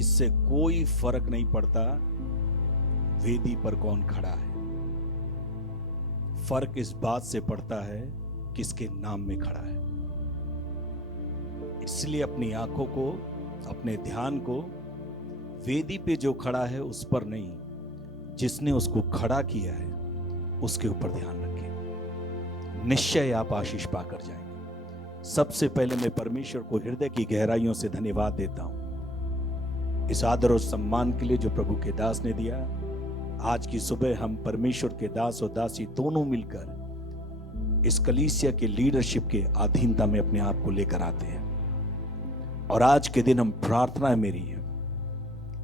इससे कोई फर्क नहीं पड़ता वेदी पर कौन खड़ा है। फर्क इस बात से पड़ता है किसके नाम में खड़ा है। इसलिए अपनी आंखों को, अपने ध्यान को वेदी पे जो खड़ा है उस पर नहीं, जिसने उसको खड़ा किया है उसके ऊपर ध्यान रखें। निश्चय आप आशीष पाकर जाएंगे। सबसे पहले मैं परमेश्वर को हृदय की गहराइयों से धन्यवाद देता हूं इस आदर और सम्मान के लिए जो प्रभु के दास ने दिया। आज की सुबह हम परमेश्वर के दास और दासी दोनों मिलकर इस कलीसिया के लीडरशिप के अधीनता में अपने आप को लेकर आते हैं। और आज के दिन हम प्रार्थना मेरी है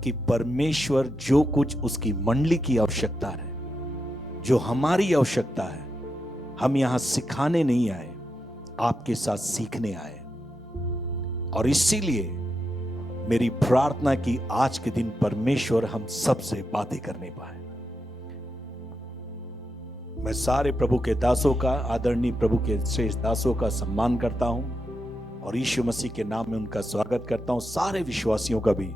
कि परमेश्वर जो कुछ उसकी मंडली की आवश्यकता है, जो हमारी आवश्यकता है, हम यहां सिखाने नहीं आए, आपके साथ सीखने आए। और इसीलिए मेरी प्रार्थना की आज के दिन परमेश्वर हम सबसे बातें करने पाए। मैं सारे प्रभु के दासों का, आदरणीय प्रभु के श्रेष्ठ दासों का सम्मान करता हूं और यीशु मसीह के नाम में उनका स्वागत करता हूं। सारे विश्वासियों का भी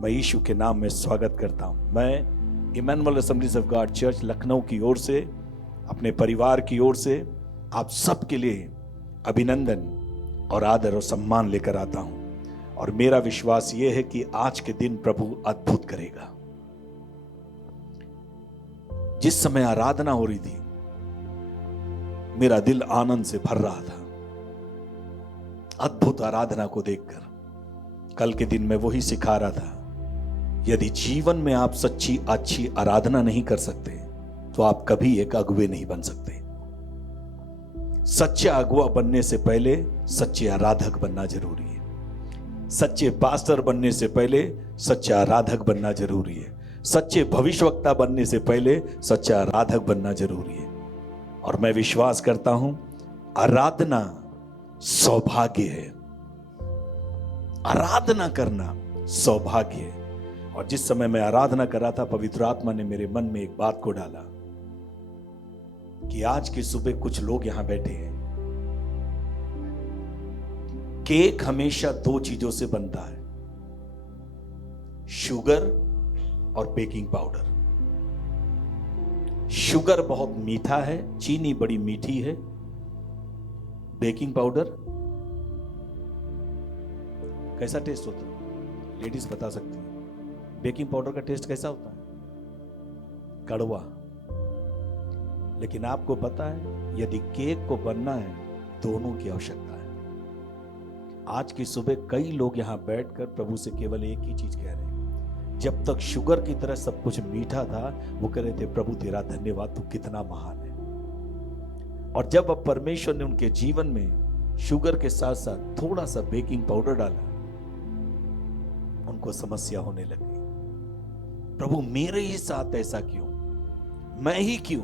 मैं यीशु के नाम में स्वागत करता हूं। मैं Emmanuel assemblies of God church Lucknow की ओर से, अपने परिवार की ओर से आप सबके लिए अभिनंदन और आदर और सम्मान लेकर आता हूं। और मेरा विश्वास यह है कि आज के दिन प्रभु अद्भुत करेगा। जिस समय आराधना हो रही थी मेरा दिल आनंद से भर रहा था, अद्भुत आराधना को देखकर। कल के दिन मैं वही सिखा रहा था, यदि जीवन में आप सच्ची अच्छी आराधना नहीं कर सकते तो आप कभी एक अगुवे नहीं बन सकते। सच्चा अगुवा बनने से पहले सच्चे आराधक बनना जरूरी है। सच्चे पास्टर बनने से पहले सच्चा आराधक बनना जरूरी है। सच्चे भविष्यवक्ता बनने से पहले सच्चा आराधक बनना जरूरी है। और मैं विश्वास करता हूं आराधना सौभाग्य है, आराधना करना सौभाग्य है। और जिस समय मैं आराधना कर रहा था, पवित्र आत्मा ने मेरे मन में एक बात को डाला कि आज की सुबह कुछ लोग यहां बैठे हैं। केक हमेशा दो चीजों से बनता है, शुगर और बेकिंग पाउडर। शुगर बहुत मीठा है, चीनी बड़ी मीठी है। बेकिंग पाउडर कैसा टेस्ट होता है? लेडीज बता सकती है बेकिंग पाउडर का टेस्ट कैसा होता है? कड़वा। लेकिन आपको पता है यदि केक को बनना है दोनों की आवश्यकता है। आज की सुबह कई लोग यहां बैठकर प्रभु से केवल एक ही चीज कह रहे हैं। जब तक शुगर की तरह सब कुछ मीठा था, वो कह रहे थे प्रभु तेरा धन्यवाद, तू कितना महान है। और जब अब परमेश्वर ने उनके जीवन में शुगर के साथ साथ थोड़ा सा बेकिंग पाउडर डाला, उनको समस्या होने लगी। प्रभु मेरे ही साथ ऐसा क्यों? मैं ही क्यों?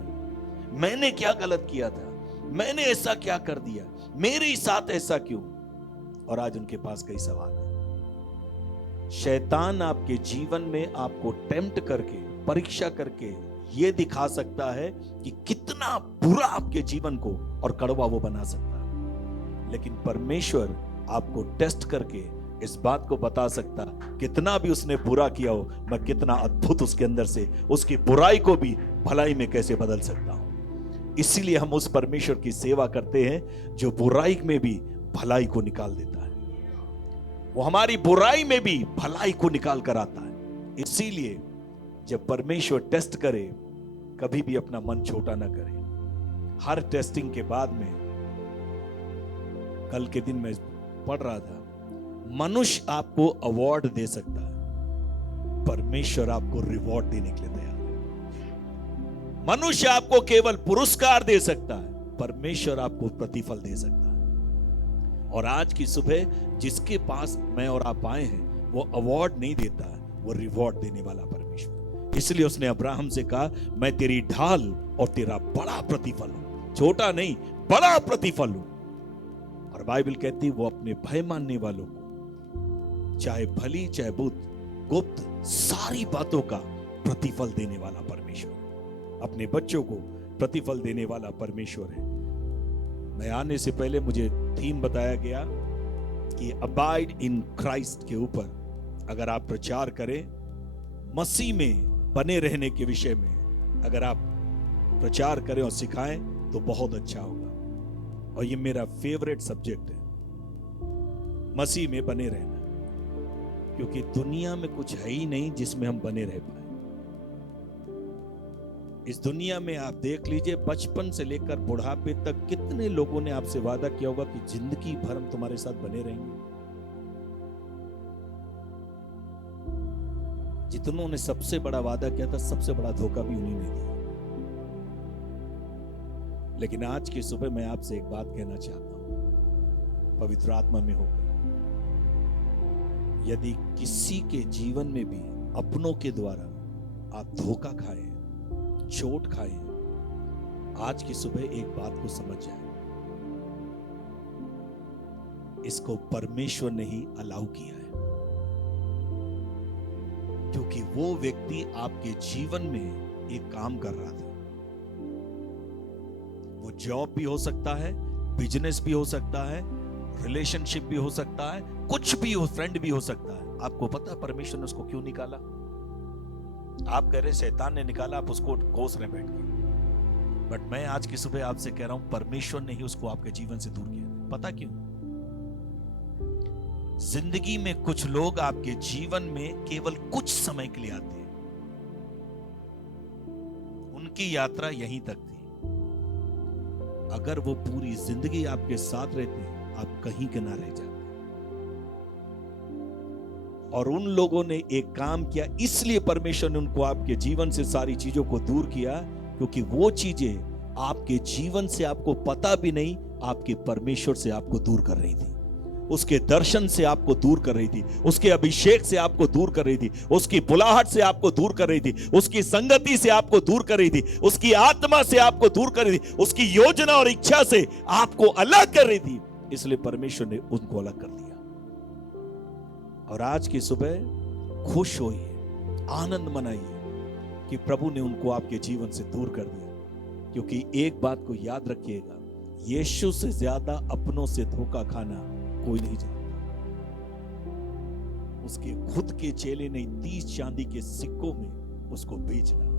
मैंने क्या गलत किया था? मैंने ऐसा क्या कर दिया? मेरे ही साथ ऐसा क्यों? और आज उनके पास कई सवाल हैं। शैतान आपके जीवन में आपको टेम्प्ट करके, परीक्षा करके यह दिखा सकता है कि कितना बुरा आपके जीवन को और कड़वा वो बना सकता है। लेकिन परमेश्वर आपको टेस्ट करके इस बात को बता सकता, कितना भी उसने बुरा किया हो, मैं कितना अद्भुत उसके अंदर से उसकी बुराई को भी भलाई में कैसे बदल सकता हूं। इसीलिए हम उस परमेश्वर की सेवा करते हैं जो बुराई में भी भलाई को निकाल देता है। वो हमारी बुराई में भी भलाई को निकाल कर आता है। इसीलिए जब परमेश्वर टेस्ट करे, कभी भी अपना मन छोटा ना करे। हर टेस्टिंग के बाद में, कल के दिन मैं पढ़ रहा था, मनुष्य आपको अवार्ड दे सकता है, परमेश्वर आपको रिवॉर्ड देने के लिए तैयार है। मनुष्य आपको केवल पुरस्कार दे सकता है, परमेश्वर आपको प्रतिफल दे सकता है। और आज की सुबह जिसके पास मैं और आप आए हैं, वो अवार्ड नहीं देता है, वो रिवॉर्ड देने वाला परमेश्वर। इसलिए उसने अब्राहम से कहा, मैं तेरी ढाल और तेरा बड़ा प्रतिफल हूं। छोटा नहीं, बड़ा प्रतिफल हूं। और बाइबल कहती है वो अपने भय मानने वालों को, चाहे भली चाहे बुत, गुप्त, सारी बातों का प्रतिफल देने वाला परमेश्वर है। अपने बच्चों को प्रतिफल देने वाला परमेश्वर है। मैं आने से पहले मुझे थीम बताया गया कि अबाइड इन क्राइस्ट के ऊपर अगर आप प्रचार करें मसीह में बने रहने के विषय में, अगर आप प्रचार करें और सिखाएं तो बहुत अच्छा होगा। और ये मेरा फेवरेट सब्जेक्ट है, मसीह में बने रहना, क्योंकि दुनिया में कुछ है ही नहीं जिसमें हम बने रह पाए। इस दुनिया में आप देख लीजिए, बचपन से लेकर बुढ़ापे तक कितने लोगों ने आपसे वादा किया होगा कि जिंदगी भर हम तुम्हारे साथ बने रहेंगे। जितनों ने सबसे बड़ा वादा किया था, सबसे बड़ा धोखा भी उन्हीं ने दिया। लेकिन आज की सुबह मैं आपसे एक बात कहना चाहता हूं, पवित्र आत्मा में होकर, यदि किसी के जीवन में भी अपनों के द्वारा आप धोखा खाए, चोट खाए, आज की सुबह एक बात को समझ जाए, इसको परमेश्वर ने ही अलाउ किया है, क्योंकि वो व्यक्ति आपके जीवन में एक काम कर रहा था। वो जॉब भी हो सकता है, बिजनेस भी हो सकता है, रिलेशनशिप भी हो सकता है, कुछ भी हो, फ्रेंड भी हो सकता है। आपको पता है परमेश्वर ने उसको क्यों निकाला? आप कह रहे शैतान ने निकाला, आप उसको कोस रहे बैठ के, बट मैं आज की सुबह आपसे कह रहा हूं परमेश्वर ने ही उसको आपके जीवन से दूर किया। पता क्यों? जिंदगी में कुछ लोग आपके जीवन में केवल कुछ समय के लिए आते हैं, उनकी यात्रा यहीं तक थी। अगर वो पूरी जिंदगी आपके साथ रहते, आप कहीं के ना रह जाते। और उन लोगों ने एक काम किया, इसलिए परमेश्वर ने उनको आपके जीवन से सारी चीजों को दूर किया, क्योंकि वो चीजें आपके जीवन से आपको पता भी नहीं, आपके परमेश्वर से आपको दूर कर रही थी, उसके दर्शन से आपको दूर कर रही थी, उसके अभिषेक से आपको दूर कर रही थी, उसकी बुलाहट से आपको दूर कर रही थी, उसकी संगति से आपको दूर कर रही थी, उसकी आत्मा से आपको दूर कर रही थी, उसकी योजना और इच्छा से आपको अलग कर रही थी। इसलिए परमेश्वर ने उनको अलग कर दिया। और आज की सुबह खुश होइए, आनंद मनाइए कि प्रभु ने उनको आपके जीवन से दूर कर दिया, क्योंकि एक बात को याद रखिएगा, यीशु से ज्यादा अपनों से धोखा खाना कोई नहीं जानता। उसके खुद के चेले ने 30 चांदी के सिक्कों में उसको बेच डाला।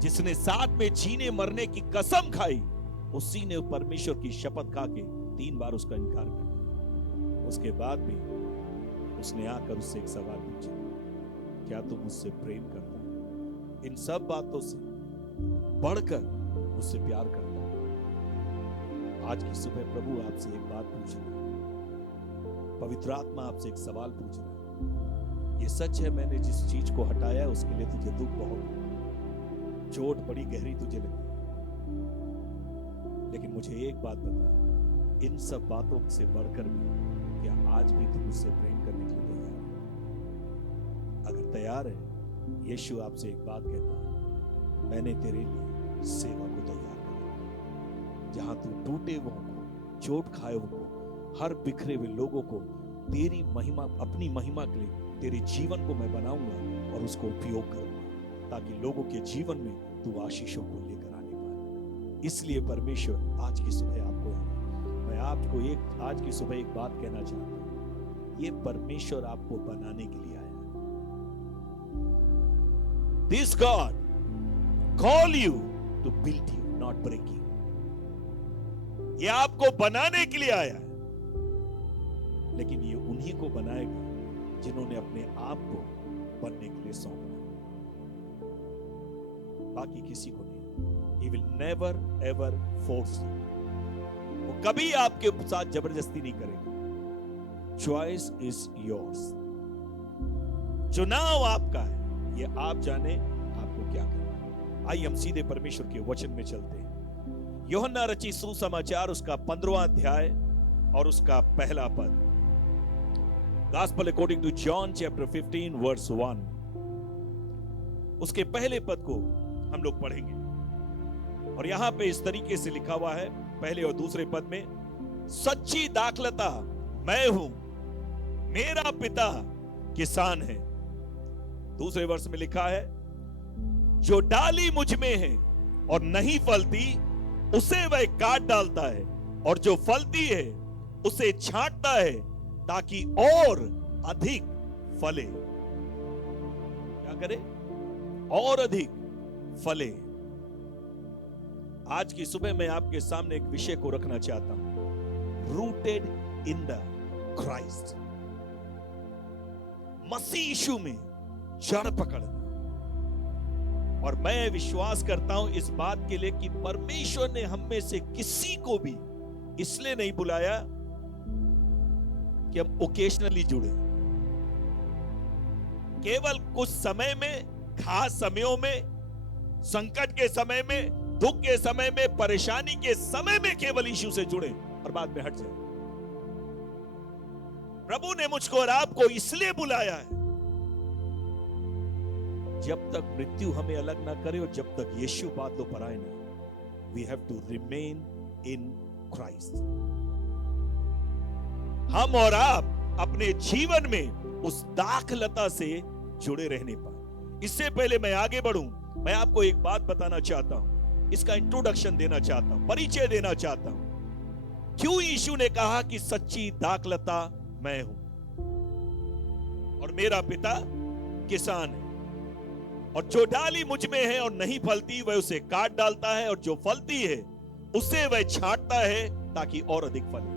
जिसने साथ में जीने मरने की कसम खाई, उसी ने परमेश्वर की शपथ खा के 3 बार उसका इनकार कर दिया। उसके बाद भी उसने आकर उससे एक सवाल पूछा, क्या तुम मुझसे प्रेम करता है? इन सब बातों से बढ़कर मुझसे प्यार करता है। आज की सुबह प्रभु आपसे एक बात पूछ रहा है, पवित्र आत्मा आपसे एक सवाल पूछ रहा है। ये सच है, मैंने जिस चीज को हटाया उसके लिए तुझे दुख बहुत, चोट बड़ी गहरी तुझे लगी, लेकिन मुझे एक बात बता, इन सब बातों से बढ़कर भी क्या आज भी तुम मुझसे प्रेम करने के लिए तैयार है? अगर तैयार है, यीशु आपसे एक बात कहता है, मैंने तेरे लिए सेवा को तैयार किया। जहां तू टूटे हुओं को, चोट खाए हुओं को, हर बिखरे हुए लोगों को तेरी महिमा, अपनी महिमा के लिए तेरे जीवन को मैं बनाऊंगा और उसको उपयोग करूंगा, ताकि लोगों के जीवन में तू आशीषों को लेकर आने पाए। इसलिए परमेश्वर आज की सुबह मैं आपको आज की सुबह एक बात कहना चाहता हूं, ये परमेश्वर आपको बनाने के लिए आया। This God call you to build you, not break you. ये आपको बनाने के लिए आया है, लेकिन ये उन्हीं को बनाएगा जिन्होंने अपने आप को बनने के लिए सौंपा, बाकी किसी को नहीं। He will never ever force you. वो कभी आपके साथ जबरदस्ती नहीं करेगा। चॉइस इज योर्स, चुनाव आपका है, ये आप जाने आपको क्या करना। आइए हम सीधे परमेश्वर के वचन में चलते हैं। यूहन्ना रचित सुसमाचार उसका 15वां अध्याय और उसका पहला पद। Gospel according to John chapter 15 verse 1, उसके पहले पद को हम लोग पढ़ेंगे। और यहां पे इस तरीके से लिखा हुआ है, पहले और दूसरे पद में, सच्ची दाखलता मैं हूं, मेरा पिता किसान है। दूसरे वर्ष में लिखा है, जो डाली मुझ में है और नहीं फलती उसे वह काट डालता है, और जो फलती है उसे छांटता है ताकि और अधिक फले। क्या करे? और अधिक फले। आज की सुबह मैं आपके सामने एक विषय को रखना चाहता हूं, रूटेड इन द क्राइस्ट। मसीह यीशु में जड़ पकड़ना। और मैं विश्वास करता हूं इस बात के लिए कि परमेश्वर ने हम में से किसी को भी इसलिए नहीं बुलाया कि हम ओकेशनली जुड़े, केवल कुछ समय में, खास समयों में, संकट के समय में, दुख के समय में, परेशानी के समय में केवल यीशु से जुड़े और बाद में हट जाए। प्रभु ने मुझको और आपको इसलिए बुलाया है जब तक मृत्यु हमें अलग ना करे और जब तक यीशु बातों पर आए ना, we have to remain in Christ. हम और आप अपने जीवन में उस दाखलता से जुड़े रहने पर। इससे पहले मैं आगे बढ़ूं, मैं आपको एक बात बताना चाहता हूं, इसका इंट्रोडक्शन देना चाहता हूं, परिचय देना चाहता हूं। क्यों यीशु ने कहा कि सच्ची दाखलता मैं हूं और मेरा पिता किसान है, और जो डाली मुझ में है और नहीं फलती वह उसे काट डालता है, और जो फलती है उसे वह छांटता है ताकि और अधिक फले।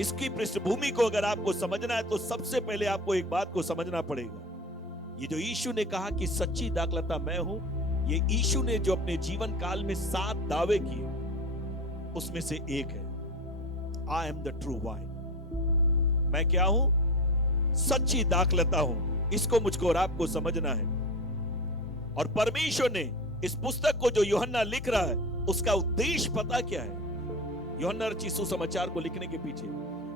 इसकी पृष्ठभूमि को अगर आपको समझना है तो सबसे पहले आपको एक बात को समझना पड़ेगा। ये जो यीशु ने कहा कि सच्ची दाखलता मैं हूं, ये यीशु ने जो अपने जीवन काल में 7 दावे किए उसमें से एक है, आई एम द ट्रू वाइन। मैं क्या हूं? सच्ची दाखलता हूं। इसको मुझको और आपको समझना है। और परमेश्वर ने इस पुस्तक को जो यूहन्ना लिख रहा है उसका उद्देश्य पता क्या है? यूहन्ना रचित सुसमाचार को लिखने के पीछे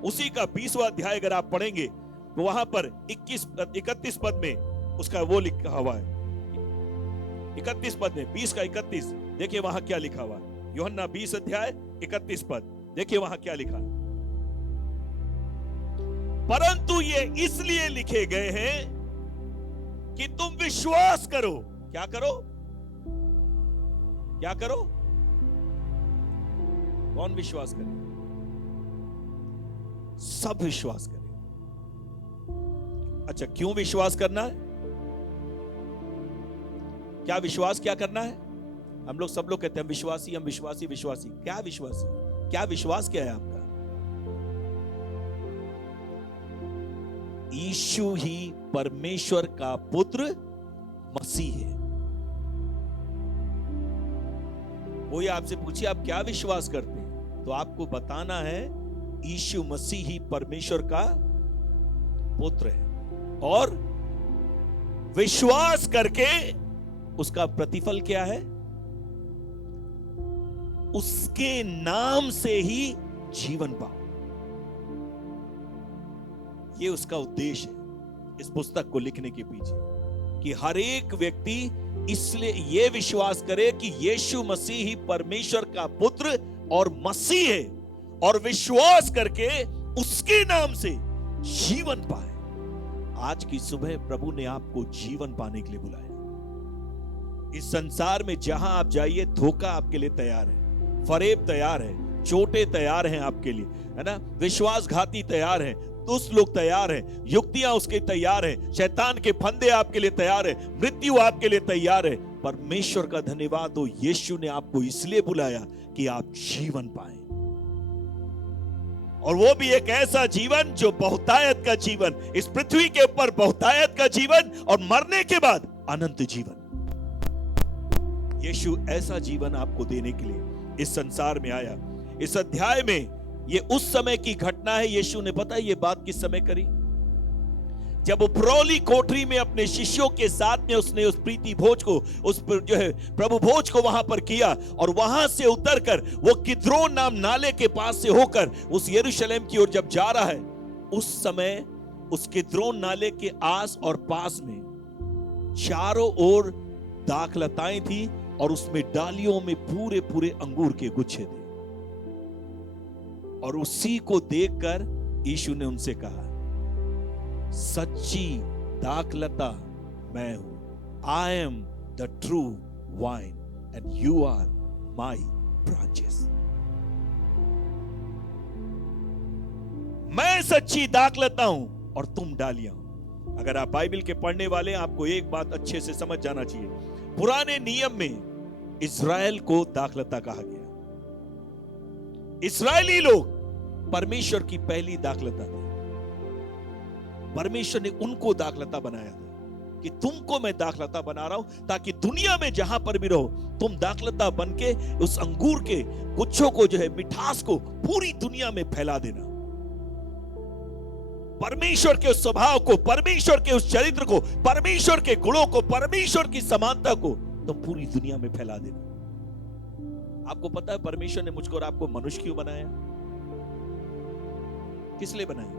उसी का 20वां अध्याय अगर आप पढ़ेंगे तो वहां पर 31 पद में उसका वो लिखा हुआ है। 31 पद में, 20 का 31, देखिए वहां क्या लिखा हुआ है। यूहन्ना 20 अध्याय 31 पद, देखिए वहां क्या लिखा है। परंतु ये इसलिए लिखे गए हैं कि तुम विश्वास करो। क्या करो? क्या करो? कौन विश्वास करे? सब विश्वास करें। अच्छा, क्यों विश्वास करना है? क्या विश्वास क्या करना है? हम लोग, सब लोग कहते हैं विश्वासी, हम विश्वासी, विश्वासी। क्या विश्वासी? क्या विश्वास क्या है आपका? यीशु ही परमेश्वर का पुत्र मसीह है। कोई आपसे पूछे आप क्या विश्वास करते हैं, तो आपको बताना है यीशु मसीह ही परमेश्वर का पुत्र है। और विश्वास करके उसका प्रतिफल क्या है? उसके नाम से ही जीवन पाओ। यह उसका उद्देश्य है इस पुस्तक को लिखने के पीछे, कि हर एक व्यक्ति इसलिए यह विश्वास करे कि यीशु मसीह ही परमेश्वर का पुत्र और मसीह है, और विश्वास करके उसके नाम से जीवन पाए। आज की सुबह प्रभु ने आपको जीवन पाने के लिए बुलाया। इस संसार में जहां आप जाइए, धोखा आपके लिए तैयार है, फरेब तैयार है, चोटें तैयार हैं आपके लिए, है ना, विश्वासघाती तैयार हैं, दुष्ट लोग तैयार हैं, युक्तियां उसके तैयार हैं, शैतान के फंदे आपके लिए तैयार है, मृत्यु आपके लिए तैयार है। परमेश्वर का धन्यवाद हो, यीशु ने आपको इसलिए बुलाया कि आप जीवन पाएं, और वो भी एक ऐसा जीवन जो बहुतायत का जीवन, इस पृथ्वी के ऊपर बहुतायत का जीवन, और मरने के बाद अनंत जीवन। यीशु ऐसा जीवन आपको देने के लिए इस संसार में आया। इस अध्याय में ये उस समय की घटना है। यीशु ने, पता है ये बात किस समय करी? जब उपरौली कोठरी में अपने शिष्यों के साथ में उसने उस प्रीति भोज को, उस जो है प्रभु भोज को वहां पर किया, और वहां से उतरकर वो किद्रोन नाम नाले के पास से होकर उस यरूशलेम की ओर जब जा रहा है, उस समय उस किद्रोन नाले के आस और पास में चारों ओर दाखलताएं थी, और उसमें डालियों में पूरे पूरे अंगूर के गुच्छे थे। और उसी को देखकर यीशु ने उनसे कहा, सच्ची दाखलता मैं हूं। I am the true vine and you are my branches. मैं मैं सच्ची दाखलता हूं और तुम डालियां हो। अगर आप बाइबल के पढ़ने वाले हैं, आपको एक बात अच्छे से समझ जाना चाहिए। पुराने नियम में इस्राएल को दाखलता कहा गया। इस्राएली लोग परमेश्वर की पहली दाखलता थे। परमेश्वर ने उनको दाखलता बनाया था कि तुमको मैं दाखलता बना रहा हूं, ताकि दुनिया में जहां पर भी रहो तुम दाखलता बनके उस अंगूर के गुच्छों को, जो है मिठास को, पूरी दुनिया में फैला देना। परमेश्वर के उस स्वभाव को, परमेश्वर के उस चरित्र को, परमेश्वर के गुणों को, परमेश्वर की समानता को तुम पूरी दुनिया में फैला देना। आपको पता है परमेश्वर ने मुझको और आपको मनुष्य क्यों बनाया? किस लिए बनाया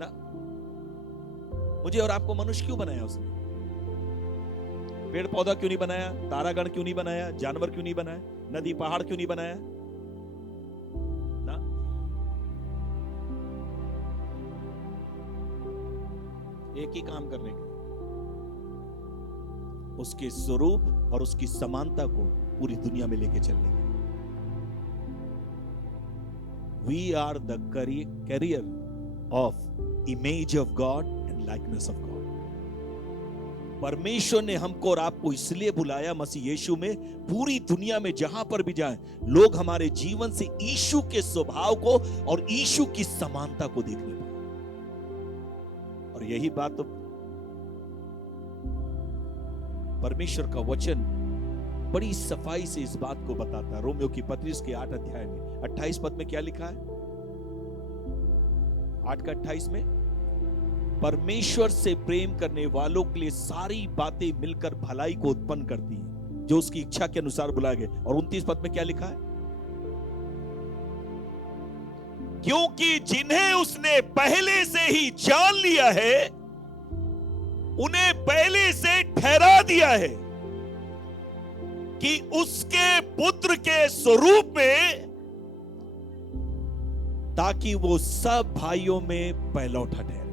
ना? मुझे और आपको मनुष्य क्यों बनाया उसने? पेड़ पौधा क्यों नहीं बनाया? तारागण क्यों नहीं बनाया? जानवर क्यों नहीं बनाया? नदी पहाड़ क्यों नहीं बनाया ना? एक ही काम करने के, उसके स्वरूप और उसकी समानता को पूरी दुनिया में लेके चलने के। We are the carrier of image of God and likeness of God. परमेश्वर ने हमको और आपको इसलिए बुलाया मसीह यीशु में, पूरी दुनिया में जहां पर भी जाएं लोग हमारे जीवन से यीशु के स्वभाव को और यीशु की समानता को देखने पाए। और यही बात तो परमेश्वर का वचन बड़ी सफाई से इस बात को बताता है। रोमियो की पत्री के 8 अध्याय में 28 पद में क्या लिखा है? 8 का 28 में, परमेश्वर से प्रेम करने वालों के लिए सारी बातें मिलकर भलाई को उत्पन्न करती हैं, जो उसकी इच्छा के अनुसार बुलाए गए। और 29 पद में क्या लिखा है? क्योंकि जिन्हें उसने पहले से ही जान लिया है, उन्हें पहले से ठहरा दिया है कि उसके पुत्र के स्वरूप में, ताकि वो सब भाइयों में पहलौठा ठहरे।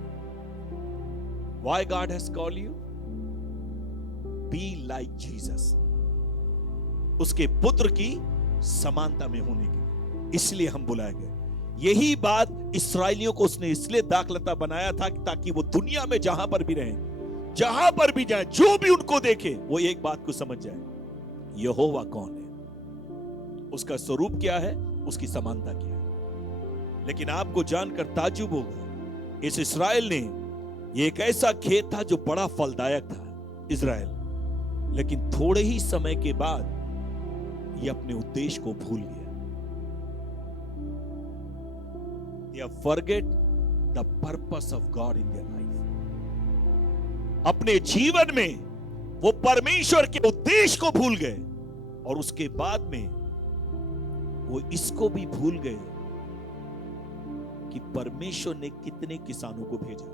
Why God has called you? Be like Jesus. उसके पुत्र की समानता में होने के, इसलिए हम बुलाए गए। यही बात इस्राएलियों को उसने इसलिए दाखलता बनाया था ताकि वो दुनिया में जहां पर भी रहें, जहां पर भी जाए, जो भी उनको देखे, वो एक बात को समझ जाए, यहोवा कौन है, उसका स्वरूप क्या है, उसकी समानता क्या है। लेकिन आपको जानकर ताज्जुब होगा, इस इस्राएल ने, ये एक ऐसा खेत था जो बड़ा फलदायक था इस्राएल, लेकिन थोड़े ही समय के बाद ये अपने उद्देश्य को भूल गया। They forget the purpose of God in their life. अपने जीवन में वो परमेश्वर के उद्देश्य को भूल गए, और उसके बाद में वो इसको भी भूल गए कि परमेश्वर ने कितने किसानों को भेजा।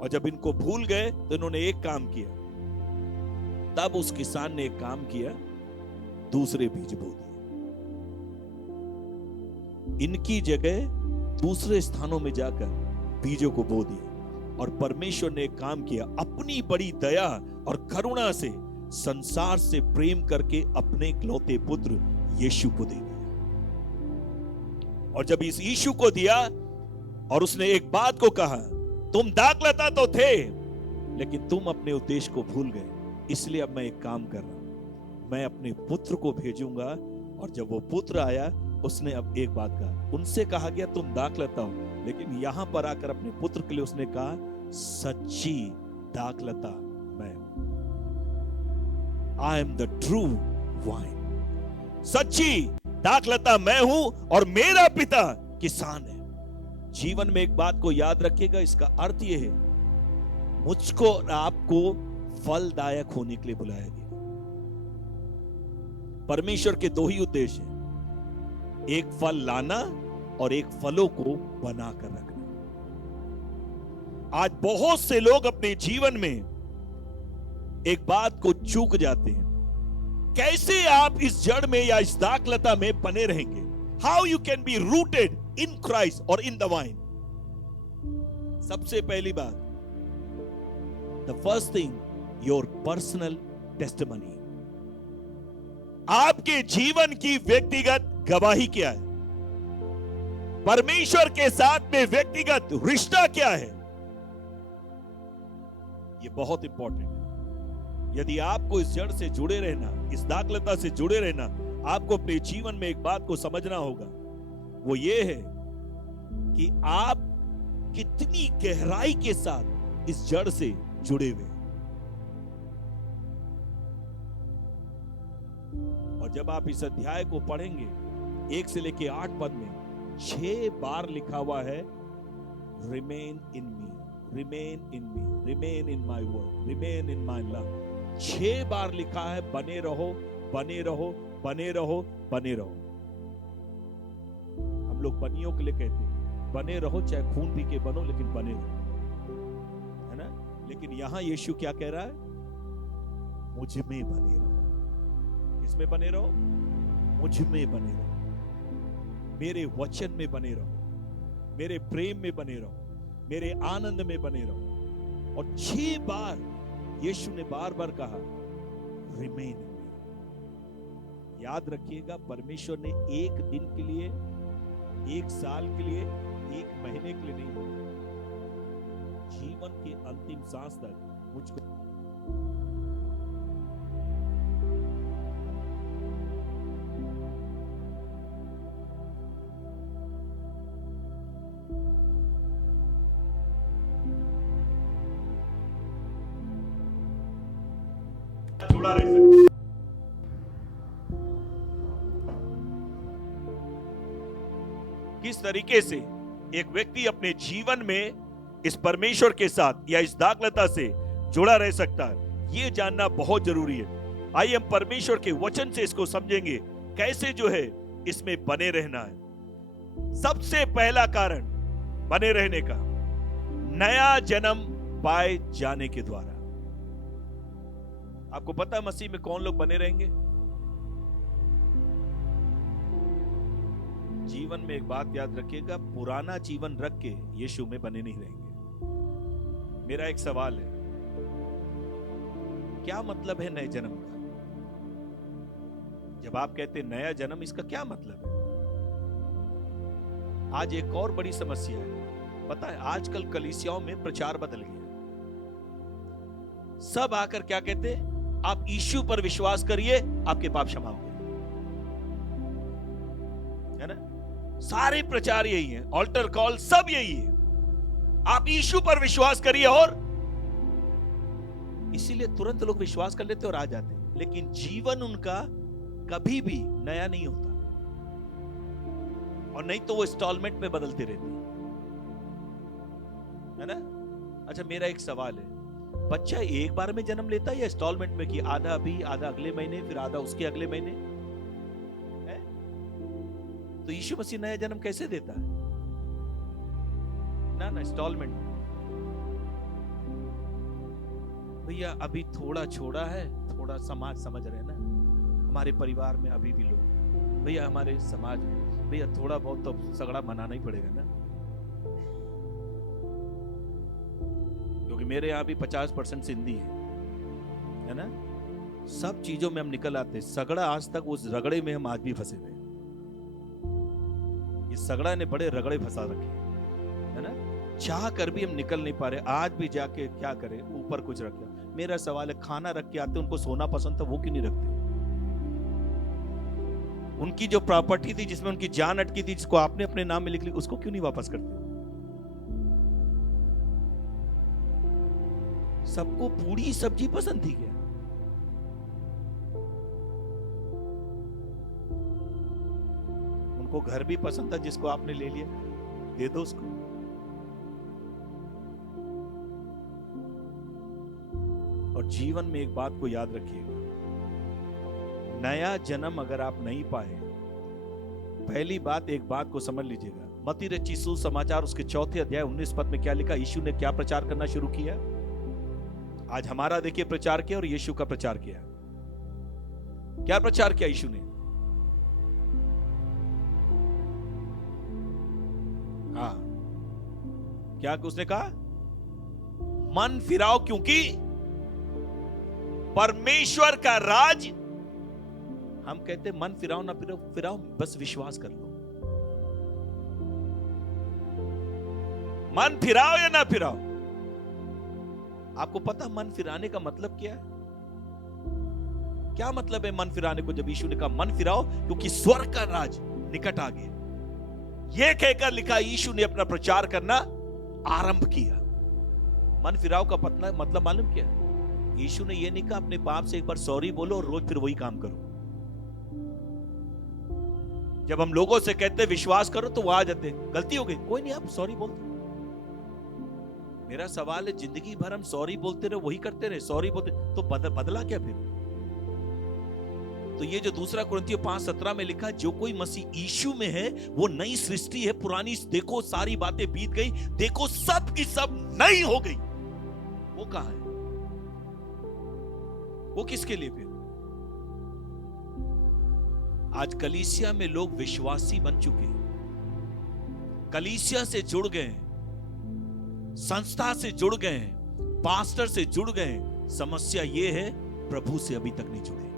और जब इनको भूल गए तो इन्होंने एक काम किया, तब उस किसान ने एक काम किया, दूसरे बीज बो दिए। इनकी जगह दूसरे स्थानों में जाकर बीजों को बो दिया। और परमेश्वर ने एक काम किया, अपनी बड़ी दया और करुणा से संसार से प्रेम करके अपने इकलौते पुत्र यीशु को दे दिया। और जब इस यीशु को दिया और उसने एक बात को कहा, तुम दाखलता तो थे, लेकिन तुम अपने उद्देश्य को भूल गए, इसलिए अब मैं एक काम कर रहा हूं, मैं अपने पुत्र को भेजूंगा। और जब वो पुत्र आया, उसने अब एक बात कहा, उनसे कहा गया तुम दाखलता हो, लेकिन यहां पर आकर अपने पुत्र के लिए उसने कहा, सच्ची दाखलता मैं हूं। I am the true wine. सच्ची दाखलता मैं हूं और मेरा पिता किसान है। जीवन में एक बात को याद रखिएगा, इसका अर्थ यह है, मुझको और आपको फलदायक होने के लिए बुलाया गया। परमेश्वर के दो ही उद्देश्य हैं, एक फल लाना और एक फलों को बनाकर रखना। आज बहुत से लोग अपने जीवन में एक बात को चूक जाते हैं, कैसे आप इस जड़ में या इस दाखलता में बने रहेंगे? How you can be rooted in Christ और इन द वाइन। सबसे पहली बात, the first thing, your personal testimony. आपके जीवन की व्यक्तिगत गवाही क्या है? परमेश्वर के साथ में व्यक्तिगत रिश्ता क्या है, ये बहुत इंपॉर्टेंट है। यदि आपको इस जड़ से जुड़े रहना, इस दाखलता से जुड़े रहना, आपको अपने जीवन में एक बात को समझना होगा, वो ये है कि आप कितनी गहराई के साथ इस जड़ से जुड़े हुए। और जब आप इस अध्याय को पढ़ेंगे 1 से लेके 8 पद में 6 बार लिखा हुआ है remain in me, remain in me, remain in my word, remain in my love. 6 बार लिखा है बने रहो, बने रहो, बने रहो, बने रहो। हम लोग बनियों के लिए कहते हैं बने रहो, चाहे खून पी के बनो, लेकिन बने रहो, है ना। लेकिन यहां यीशु क्या कह रहा है, मुझ में बने रहो। किसमें बने रहो, मुझ में बने रहो, मेरे वचन में बने रहो, मेरे प्रेम में बने रहो, मेरे आनंद में बने रहो। और 6 बार यीशु ने बार बार कहा रिमेन इन मी। याद रखिएगा, परमेश्वर ने 1 दिन के लिए, 1 साल के लिए, 1 महीने के लिए नहीं, जीवन के अंतिम सांस तक मुझको जुड़ा रह सकता। किस तरीके से एक व्यक्ति अपने जीवन में इस परमेश्वर के साथ या इस दाखलता से जुड़ा रह सकता है, यह जानना बहुत जरूरी है। आइए हम परमेश्वर के वचन से इसको समझेंगे, कैसे जो है इसमें बने रहना है। सबसे पहला कारण बने रहने का, नया जन्म पाए जाने के द्वारा। आपको पता है मसीह में कौन लोग बने रहेंगे? जीवन में एक बात याद रखिएगा, पुराना जीवन रख के यीशु में बने नहीं रहेंगे। मेरा एक सवाल है, क्या मतलब है नए जन्म का? जब आप कहते हैं नया जन्म, इसका क्या मतलब है? आज एक और बड़ी समस्या है, पता है आजकल कलीसियाओं में प्रचार बदल गया। सब आकर क्या कहते हैं, आप यीशु पर विश्वास करिए, आपके पाप क्षमा होंगे, है ना। सारे प्रचार यही है, ऑल्टर कॉल सब यही है, आप यीशु पर विश्वास करिए। और इसीलिए तुरंत लोग विश्वास कर लेते और आ जाते, लेकिन जीवन उनका कभी भी नया नहीं होता, और नहीं तो वो इंस्टॉलमेंट में बदलते रहते हैं, है ना। अच्छा, मेरा एक सवाल है, बच्चा एक बार में जन्म लेता है या इंस्टॉलमेंट में, कि आधा अभी, आधा अगले महीने, फिर आधा उसके अगले महीने है? तो यीशु मसीह नया जन्म कैसे देता है? ना इंस्टॉलमेंट। भैया अभी थोड़ा छोड़ा है, थोड़ा समाज समझ रहे हैं ना, हमारे परिवार में अभी भी लोग, भैया हमारे समाज में भैया थोड़ा बहुत तो सगड़ा मनाना ही पड़ेगा ना, क्योंकि मेरे यहाँ भी 50% सिंधी है ना। सब चीजों में हम निकल आते, सगड़ा आज तक उस रगड़े में हम आज भी फंसे हुए। ये सगड़ा ने बड़े रगड़े फंसा रखे, है ना, चाह कर भी हम निकल नहीं पा रहे। आज भी जाके क्या करें, ऊपर कुछ रखे। मेरा सवाल है, खाना रख के आते, उनको सोना पसंद था, वो क्यों नहीं रखते? उनकी जो प्रॉपर्टी थी, जिसमें उनकी जान अटकी थी, जिसको आपने अपने नाम में लिख ली, उसको क्यों नहीं वापस करते? सबको पूरी सब्जी पसंद थी क्या? उनको घर भी पसंद था, जिसको आपने ले लिया, दे दो उसको। और जीवन में एक बात को याद रखिएगा, नया जन्म अगर आप नहीं पाए, पहली बात, एक बात को समझ लीजिएगा, मत्ती रचित सुसमाचार उसके 4 अध्याय 19 पद में क्या लिखा? यीशु ने क्या प्रचार करना शुरू किया? आज हमारा देखिए प्रचार किया और यीशु का प्रचार किया। क्या प्रचार किया यीशु ने? हाँ, क्या उसने कहा? मन फिराओ, क्योंकि परमेश्वर का राज, हम कहते मन फिराओ ना फिराओ, बस विश्वास कर लो। मन फिराओ या ना फिराओ। आपको पता मन फिराने का मतलब क्या है? क्या मतलब है मन फिराने को? जब यीशु ने कहा मन फिराओ क्योंकि स्वर्ग का राज निकट आ गया, यह कहकर लिखा यीशु ने अपना प्रचार करना आरंभ किया। मन फिराओ का मतलब मालूम क्या? यीशु ने यह नहीं कहा अपने पाप से एक बार सॉरी बोलो और रोज फिर वही काम करो। जब हम लोगों से कहते विश्वास करो तो वो आ जाते, गलती हो गई कोई नहीं, आप सॉरी बोलते। मेरा सवाल है, जिंदगी भर हम सॉरी बोलते रहे, वही करते रहे, सॉरी बोलते, तो बदला क्या फिर? तो ये जो दूसरा कुरिन्थियों 5:17 में लिखा, जो कोई मसीह यीशु में है वो नई सृष्टि है, पुरानी देखो सारी बातें बीत गई, देखो सब की सब नई हो गई। वो कहां है? वो किसके लिए फिर? आज कलीसिया में लोग विश्वासी बन चुके हैं, कलीसिया से जुड़ गए हैं, संस्था से जुड़ गए हैं, पास्टर से जुड़ गए हैं। समस्या यह है प्रभु से अभी तक नहीं जुड़े।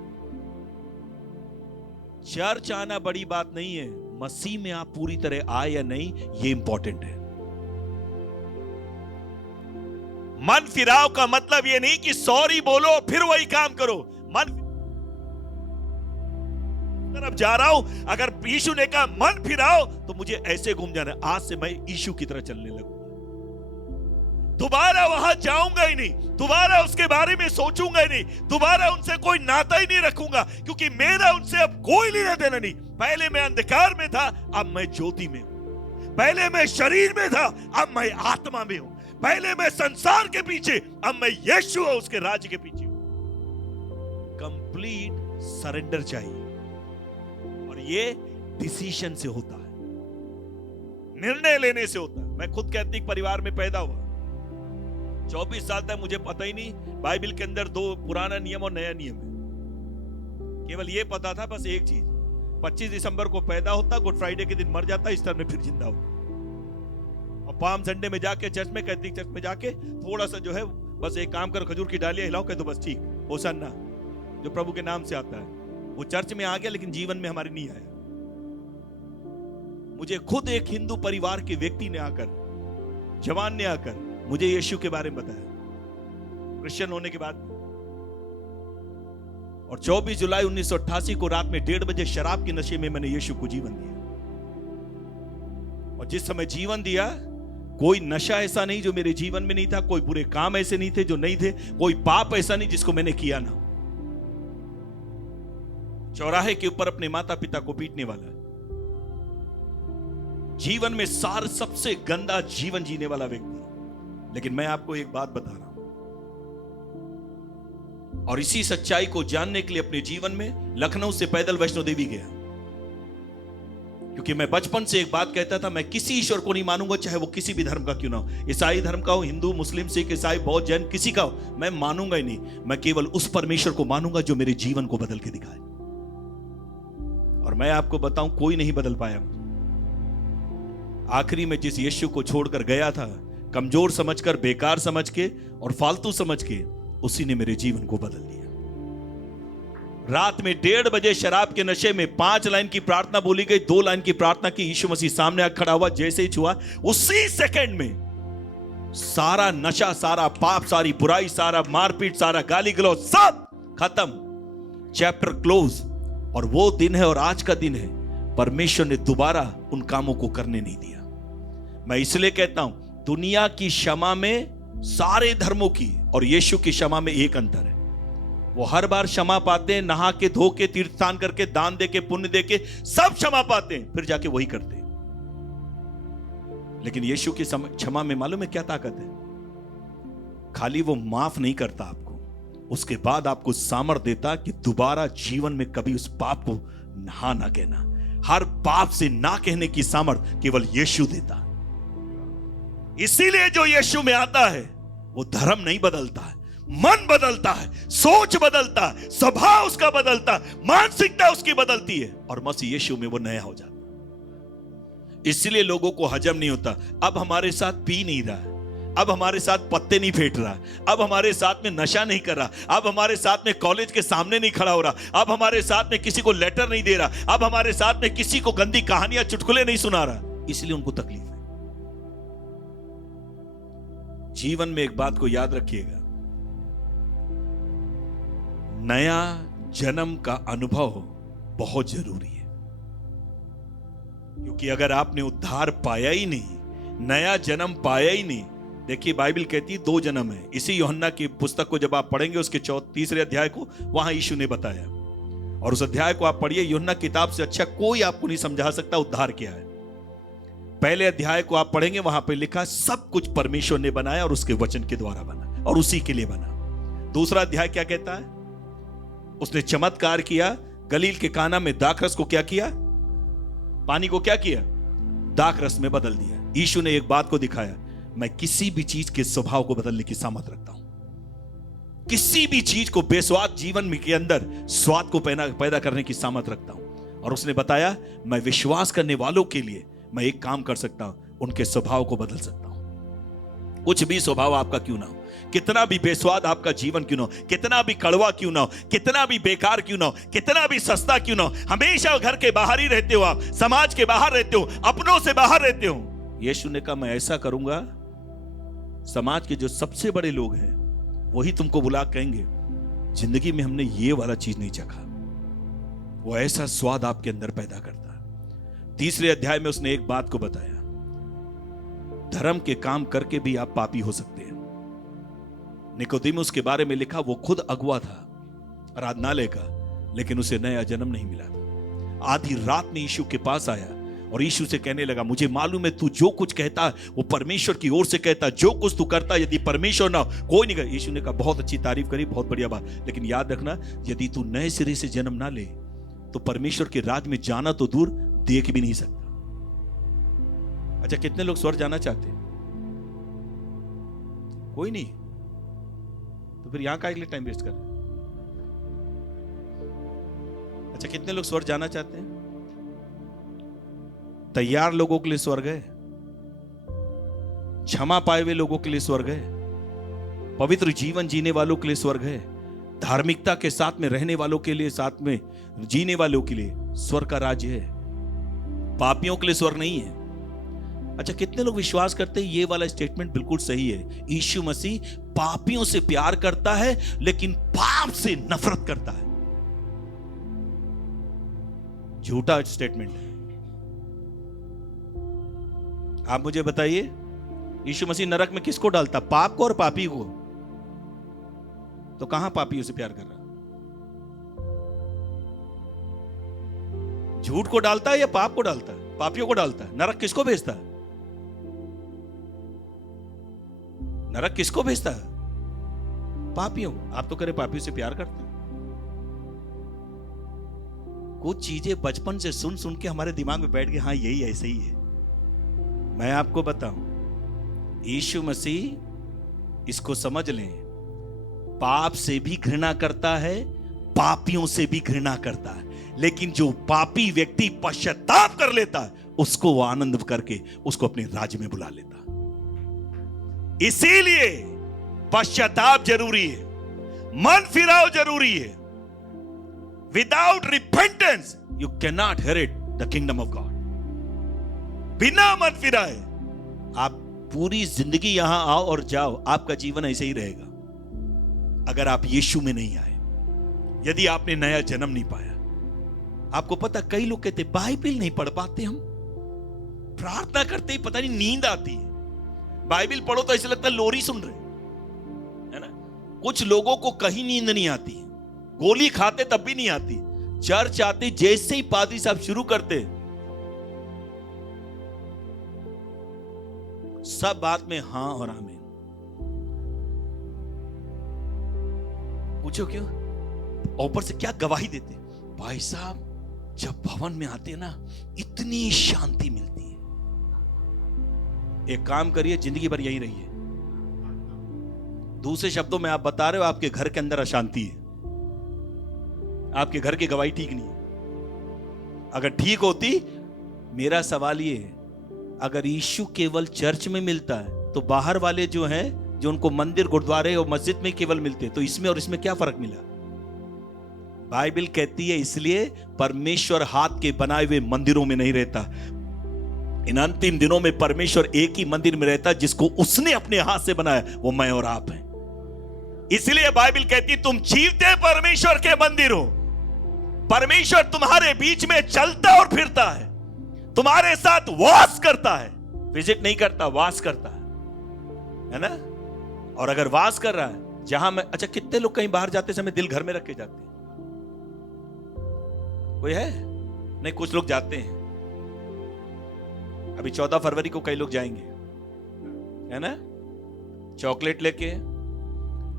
चर्च आना बड़ी बात नहीं है, मसीह में आप पूरी तरह आए या नहीं ये इंपॉर्टेंट है। मन फिराव का मतलब यह नहीं कि सॉरी बोलो फिर वही काम करो। मन तरफ जा रहा हूं, अगर यीशु ने कहा मन फिराओ तो मुझे ऐसे घूम जाना, आज से मैं यीशु की तरह चलने लगूंगा, दोबारा वहां जाऊंगा ही नहीं, दोबारा उसके बारे में सोचूंगा ही नहीं, दोबारा उनसे कोई नाता ही नहीं रखूंगा, क्योंकि मेरा उनसे अब कोई लेना देना नहीं। पहले मैं अंधकार में था, अब मैं ज्योति में हूं। पहले मैं शरीर में था, अब मैं आत्मा में हूं। पहले मैं संसार के पीछे, अब मैं यीशु और उसके राज्य के पीछे हूं। कंप्लीट सरेंडर चाहिए, और ये डिसीजन से होता है, निर्णय लेने से होता है। मैं खुद कैथलिक परिवार में पैदा हुआ, 24 साल तक मुझे पता ही नहीं बाइबल के अंदर 2 पुराना नियम और नया नियम है। केवल ये पता था बस एक चीज, 25 दिसंबर को पैदा होता, गुड फ्राइडे के दिन मर जाता, ईस्टर में फिर जिंदा होता, और पाम संडे में जाके चर्च में, कैथलिक चर्च में जाके थोड़ा सा जो है बस एक काम करो, खजूर की डालियां हिलाओ, कह दो बस ठीक, होसन्ना जो प्रभु के नाम से आता है। वो चर्च में आ गया लेकिन जीवन में हमारे नहीं आया। मुझे खुद एक हिंदू परिवार के व्यक्ति ने आकर, जवान ने आकर मुझे यीशु के बारे में बताया, क्रिश्चियन होने के बाद। और 24 जुलाई 1988 को रात में 1:30 बजे शराब के नशे में मैंने यीशु को जीवन दिया। और जिस समय जीवन दिया, कोई नशा ऐसा नहीं जो मेरे जीवन में नहीं था, कोई बुरे काम ऐसे नहीं थे जो नहीं थे, कोई पाप ऐसा नहीं जिसको मैंने किया ना। चौराहे के ऊपर अपने माता पिता को पीटने वाला, जीवन में सबसे गंदा जीवन जीने वाला व्यक्ति। लेकिन मैं आपको एक बात बता रहा हूं, और इसी सच्चाई को जानने के लिए अपने जीवन में लखनऊ से पैदल वैष्णो देवी गया, क्योंकि मैं बचपन से एक बात कहता था, मैं किसी ईश्वर को नहीं मानूंगा, चाहे वो किसी भी धर्म का क्यों ना हो, ईसाई धर्म का हो, हिंदू, मुस्लिम, सिख, ईसाई, बौद्ध, जैन, किसी का हो, मैं मानूंगा ही नहीं। मैं केवल उस परमेश्वर को मानूंगा जो मेरे जीवन को बदल के दिखाए। और मैं आपको बताऊं, कोई नहीं बदल पाया। आखिरी में जिस यीशु को छोड़कर गया था, कमजोर समझकर, बेकार समझ के और फालतू समझ के, उसी ने मेरे जीवन को बदल दिया। रात में 1:30 बजे शराब के नशे में 5 लाइन की प्रार्थना बोली गई, 2 लाइन की प्रार्थना की, यीशु मसीह सामने आकर खड़ा हुआ, जैसे ही छुआ उसी सेकंड में सारा नशा, सारा पाप, सारी बुराई, सारा मारपीट, सारा गाली गलौज सब खत्म, चैप्टर क्लोज। और वो दिन है और आज का दिन है, परमेश्वर ने दोबारा उन कामों को करने नहीं दिया। मैं इसलिए कहता हूं, दुनिया की क्षमा में सारे धर्मों की और यीशु की क्षमा में एक अंतर है। वो हर बार क्षमा पाते हैं, नहा के, धो के, तीर्थ स्नान करके, दान दे के, पुण्य दे के, सब क्षमा पाते हैं, फिर जाके वही करते हैं। लेकिन यीशु की क्षमा में मालूम है क्या ताकत है? खाली वो माफ नहीं करता आपको, उसके बाद आपको सामर्थ देता कि दोबारा जीवन में कभी उस पाप को ना कहना। हर पाप से ना कहने की सामर्थ केवल यीशु देता। इसीलिए जो यीशु में आता है वो धर्म नहीं बदलता है, मन बदलता है, सोच बदलता है, स्वभाव उसका बदलता है, मानसिकता उसकी बदलती है, और मसीह यीशु में वो नया हो जाता है। इसलिए लोगों को हजम नहीं होता। अब हमारे साथ पी नहीं रहा है, अब हमारे साथ पत्ते नहीं फेंट रहा, अब हमारे साथ में नशा नहीं कर रहा, अब हमारे साथ में कॉलेज के सामने नहीं खड़ा हो रहा, अब हमारे साथ में किसी को लेटर नहीं दे रहा, अब हमारे साथ में किसी को गंदी कहानियां, चुटकुले नहीं सुना रहा। इसलिए उनको तकलीफ है। जीवन में एक बात को याद रखिएगा, नया जन्म का अनुभव बहुत जरूरी है। क्योंकि अगर आपने उद्धार पाया ही नहीं, नया जन्म पाया ही नहीं, देखिए बाइबल कहती है 2 जन्म है। इसी यूहन्ना की पुस्तक को जब आप पढ़ेंगे, उसके 3 अध्याय को, वहां यीशु ने बताया, और उस अध्याय को आप पढ़िए। यूहन्ना किताब से अच्छा कोई आपको नहीं समझा सकता उद्धार क्या है। पहले अध्याय को आप पढ़ेंगे, वहां पे लिखा सब कुछ परमेश्वर ने बनाया और उसके वचन के द्वारा बना और उसी के लिए बना। दूसरा अध्याय क्या कहता है? उसने चमत्कार किया, गलील के काना में दाखरस को क्या किया? पानी को क्या किया? दाखरस में बदल दिया। यीशु ने एक बात को दिखाया, मैं किसी भी चीज के स्वभाव को बदलने की सामर्थ रखता हूं। किसी भी चीज को बेस्वाद जीवन में के अंदर स्वाद को पैदा करने की सामर्थ रखता हूं। और उसने बताया, मैं विश्वास करने वालों के लिए मैं एक काम कर सकता हूं, उनके स्वभाव को बदल सकता हूं। कुछ भी स्वभाव आपका क्यों ना हो, कितना भी बेस्वाद आपका जीवन क्यों ना हो, कितना भी कड़वा क्यों ना हो, कितना भी बेकार क्यों ना हो, कितना भी सस्ता क्यों ना हो, हमेशा घर के बाहर ही रहते हो, आप समाज के बाहर रहते हो, अपनों से बाहर रहते हो। यीशु ने कहा, मैं ऐसा करूंगा, समाज के जो सबसे बड़े लोग हैं वही तुमको बुला कहेंगे, जिंदगी में हमने ये वाला चीज नहीं चखा। वो ऐसा स्वाद आपके अंदर पैदा करता है। तीसरे अध्याय में उसने एक बात को बताया, धर्म के काम करके भी आप पापी हो सकते हैं। निकोदेमुस के बारे में लिखा, वो खुद अगुआ था आराधनालय का, लेकिन उसे नया जन्म नहीं मिला था। आधी रात में यीशु के पास आया और यीशु से कहने लगा, मुझे मालूम है तू जो कुछ कहता वो परमेश्वर की ओर से कहता, जो कुछ तू करता यदि परमेश्वर ना कोई नहीं कर। यीशु ने कहा, बहुत अच्छी तारीफ करी, बहुत बढ़िया बात, लेकिन याद रखना, यदि तू नए सिरे से जन्म ना ले तो परमेश्वर के राज में जाना तो दूर, देख भी नहीं सकता। अच्छा, कितने लोग स्वर्ग जाना चाहते हैं? कोई नहीं, तो फिर यहां का के लिए टाइम वेस्ट कर रहे हैं? अच्छा, कितने लोग स्वर्ग जाना चाहते हैं? तैयार लोगों के लिए स्वर्ग है, क्षमा पाए हुए लोगों के लिए स्वर्ग है, पवित्र जीवन जीने वालों के लिए स्वर्ग है, धार्मिकता के साथ में रहने वालों के लिए, साथ में जीने वालों के लिए स्वर्ग का राज्य है। पापियों के लिए स्वर्ग नहीं है। अच्छा, कितने लोग विश्वास करते हैं ये वाला स्टेटमेंट बिल्कुल सही है, यीशु मसीह पापियों से प्यार करता है लेकिन पाप से नफरत करता है? झूठा स्टेटमेंट है। आप मुझे बताइए, यीशु मसीह नरक में किसको डालता? पाप को और पापी को। तो कहां पापियों से प्यार कर रहा? झूठ को डालता है या पाप को डालता है? पापियों को डालता है। नरक किसको भेजता है? नरक किसको भेजता है? पापियों। आप तो करे पापियों से प्यार करते हैं। कुछ चीजें बचपन से सुन सुन के हमारे दिमाग में बैठ गए, हाँ यही ऐसे ही है। मैं आपको बताऊं, यीशु मसीह, इसको समझ लें, पाप से भी घृणा करता है, पापियों से भी घृणा करता है, लेकिन जो पापी व्यक्ति पश्चाताप कर लेता है उसको वो आनंद करके उसको अपने राज्य में बुला लेता है। इसीलिए पश्चाताप जरूरी है, मन फिराव जरूरी है। Without repentance you can not inherit the kingdom of God. बिना मन फिराए आप पूरी जिंदगी यहां आओ और जाओ, आपका जीवन ऐसे ही रहेगा अगर आप यीशु में नहीं आए, यदि आपने नया जन्म नहीं पाया। आपको पता, कई लोग कहते बाइबल नहीं पढ़ पाते, हम प्रार्थना करते ही पता नहीं नींद आती है। बाइबल पढ़ो तो ऐसे लगता है लोरी सुन रहे है ना। कुछ लोगों को कहीं नींद नहीं आती, गोली खाते तब भी नहीं आती। चर्च आते जैसे ही पादरी साहब शुरू करते, सब बात में हां और आमीन। पूछो क्यों? ऊपर से क्या गवाही देते भाई साहब, जब भवन में आते हैं ना इतनी शांति मिलती है। एक काम करिए, जिंदगी भर यही रहिए। दूसरे शब्दों में आप बता रहे हो आपके घर के अंदर अशांति है, आपके घर की गवाही ठीक नहीं है। अगर ठीक होती, मेरा सवाल ये है, अगर यीशु केवल चर्च में मिलता है तो बाहर वाले जो हैं, जो उनको मंदिर, गुरुद्वारे और मस्जिद में केवल मिलते हैं, तो इसमें और इसमें क्या फर्क मिला? बाइबल कहती है इसलिए परमेश्वर हाथ के बनाए हुए मंदिरों में नहीं रहता, इन अंतिम दिनों में परमेश्वर एक ही मंदिर में रहता है जिसको उसने अपने हाथ से बनाया, वो मैं और आप हैं। इसलिए बाइबल कहती तुम जीवते परमेश्वर के मंदिर हो। परमेश्वर तुम्हारे बीच में चलता और फिरता है, तुम्हारे साथ वास करता है, विजिट नहीं करता, वास करता है ना। और अगर वास कर रहा है जहां मैं, अच्छा कितने लोग कहीं बाहर जाते समय दिल घर में रख के जाते हैं? कोई है? नहीं, कुछ लोग जाते हैं। अभी 14 फरवरी को कई लोग जाएंगे, है ना, चॉकलेट लेके,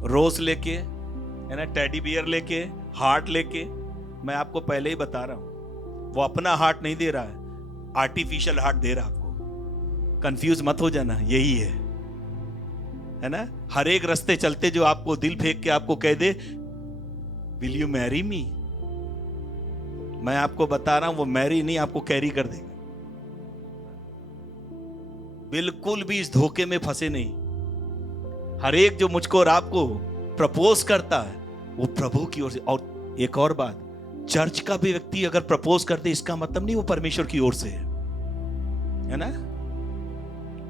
रोज लेके, है ना, टेडी बियर लेके, हार्ट लेके। मैं आपको पहले ही बता रहा हूं, वो अपना हार्ट नहीं दे रहा है, आर्टिफिशियल हार्ट दे रहा है आपको। कंफ्यूज मत हो जाना, यही है ना। हर एक रास्ते चलते जो आपको दिल फेंक के आपको कह they will you marry me, मैं आपको बता रहा हूं वो मैरी नहीं, आपको कैरी कर देगा। बिल्कुल भी इस धोखे में फंसे नहीं। हर एक जो मुझको और आपको प्रपोज करता है वो प्रभु की ओर से। और एक और बात, चर्च का भी व्यक्ति अगर प्रपोज करते इसका मतलब नहीं वो परमेश्वर की ओर से है ना,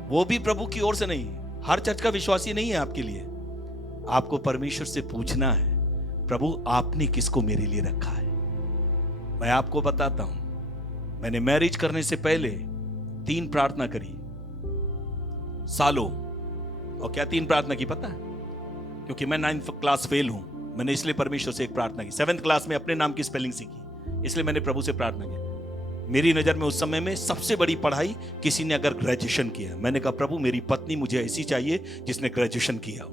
वो भी प्रभु की ओर से नहीं। हर चर्च का विश्वासी नहीं है आपके लिए। आपको परमेश्वर से पूछना है, प्रभु आपने किसको मेरे लिए रखा है। मैं आपको बताता हूं, मैंने मैरिज करने से पहले 3 प्रार्थना करी सालों। और क्या 3 प्रार्थना की पता है? क्योंकि मैं 9th क्लास फेल हूं, मैंने इसलिए परमेश्वर से एक प्रार्थना की। 7th क्लास में अपने नाम की स्पेलिंग सीखी, इसलिए मैंने प्रभु से प्रार्थना की। मेरी नजर में उस समय में सबसे बड़ी पढ़ाई किसी ने अगर ग्रेजुएशन किया, मैंने कहा प्रभु मेरी पत्नी मुझे ऐसी चाहिए जिसने ग्रेजुएशन किया हो।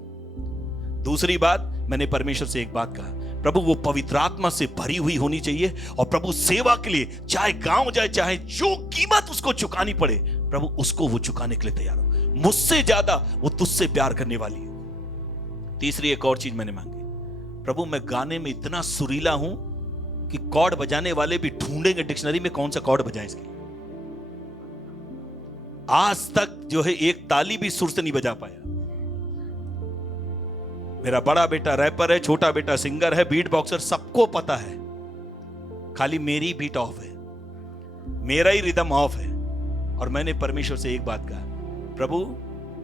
दूसरी बात, मैंने परमेश्वर से एक बात कहा, प्रभु वो पवित्र आत्मा से भरी हुई होनी चाहिए, और प्रभु सेवा के लिए चाहे गांव जाए, चाहे जो कीमत उसको चुकानी पड़े, प्रभु उसको वो चुकाने के लिए तैयार हो। मुझसे ज्यादा वो तुझसे प्यार करने वाली है। तीसरी एक और चीज मैंने मांगी, प्रभु मैं गाने में इतना सुरीला हूं कि कॉर्ड बजाने वाले भी ढूंढेंगे डिक्शनरी में कौन सा कॉर्ड बजाए इसके लिए। आज तक जो है एक ताली भी सुर से नहीं बजा पाया। मेरा बड़ा बेटा रैपर है, छोटा बेटा सिंगर है, बीट बॉक्सर, सबको पता है, खाली मेरी बीट ऑफ है, मेरा ही रिदम ऑफ है। और मैंने परमेश्वर से एक बात कहा, प्रभु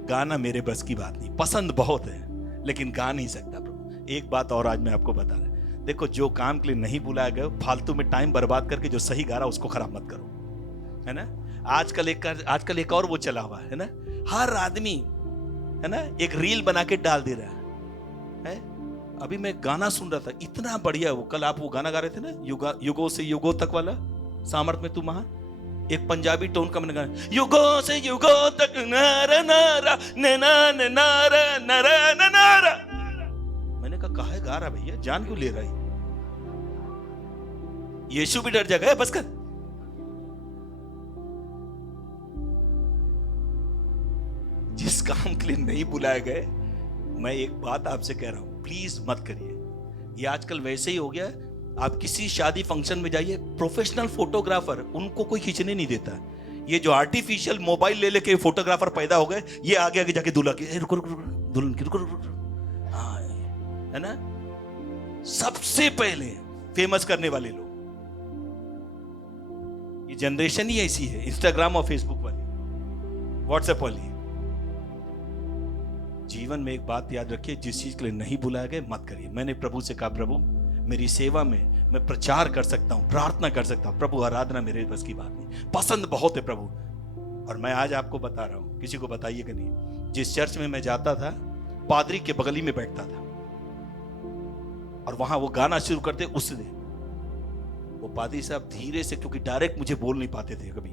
गाना मेरे बस की बात नहीं, पसंद बहुत है लेकिन गा नहीं सकता प्रभु। एक बात और आज मैं आपको बता रहा, देखो जो काम के लिए नहीं बुलाया गया, फालतू में टाइम बर्बाद करके जो सही गा रहा उसको खराब मत करो, है ना। आजकल एक और वो चला हुआ है ना, हर आदमी है ना एक रील बना के डाल दे रहा है। अभी मैं गाना सुन रहा था, इतना बढ़िया वो, कल आप वो गाना गा रहे थे ना, युगों से युगों तक वाला, सामर्थ में तू महान, एक पंजाबी टोन का मैंने गाना, युगों से युगों तक नारा नारा नैना नारा नारा नारा। मैंने कहा काहे गा रहा भैया, जान क्यों ले रहा है? यीशु भी डर जाएगा, बस कर। जिस काम के लिए नहीं बुलाए गए, मैं एक बात आपसे कह रहा हूं, प्लीज मत करिए। ये आजकल वैसे ही हो गया, आप किसी शादी फंक्शन में जाइए, प्रोफेशनल फोटोग्राफर उनको कोई खींचने नहीं देता। ये जो आर्टिफिशियल मोबाइल ले लेके फोटोग्राफर पैदा हो गए, ये आगे आगे जाके दूल्हा के रुको रुको दुल्हन की रुको रुको, हाँ है ना, सबसे पहले फेमस करने वाले लोग। ये जनरेशन ही ऐसी है, इंस्टाग्राम और फेसबुक वाली, व्हाट्सएप वाली। जीवन में एक बात याद रखिए, जिस चीज के लिए नहीं बुलाया गए मत करिए। मैंने प्रभु से कहा, प्रभु मेरी सेवा में मैं प्रचार कर सकता हूं, प्रार्थना कर सकता हूं, प्रभु आराधना मेरे बस की बात नहीं, पसंद बहुत है प्रभु। और मैं आज आपको बता रहा हूं, किसी को बताइएगा नहीं, जिस चर्च में मैं जाता था, पादरी के बगल में बैठता था, और वहां वो गाना शुरू करते, उसने वो पादरी साहब धीरे से, क्योंकि डायरेक्ट मुझे बोल नहीं पाते थे कभी,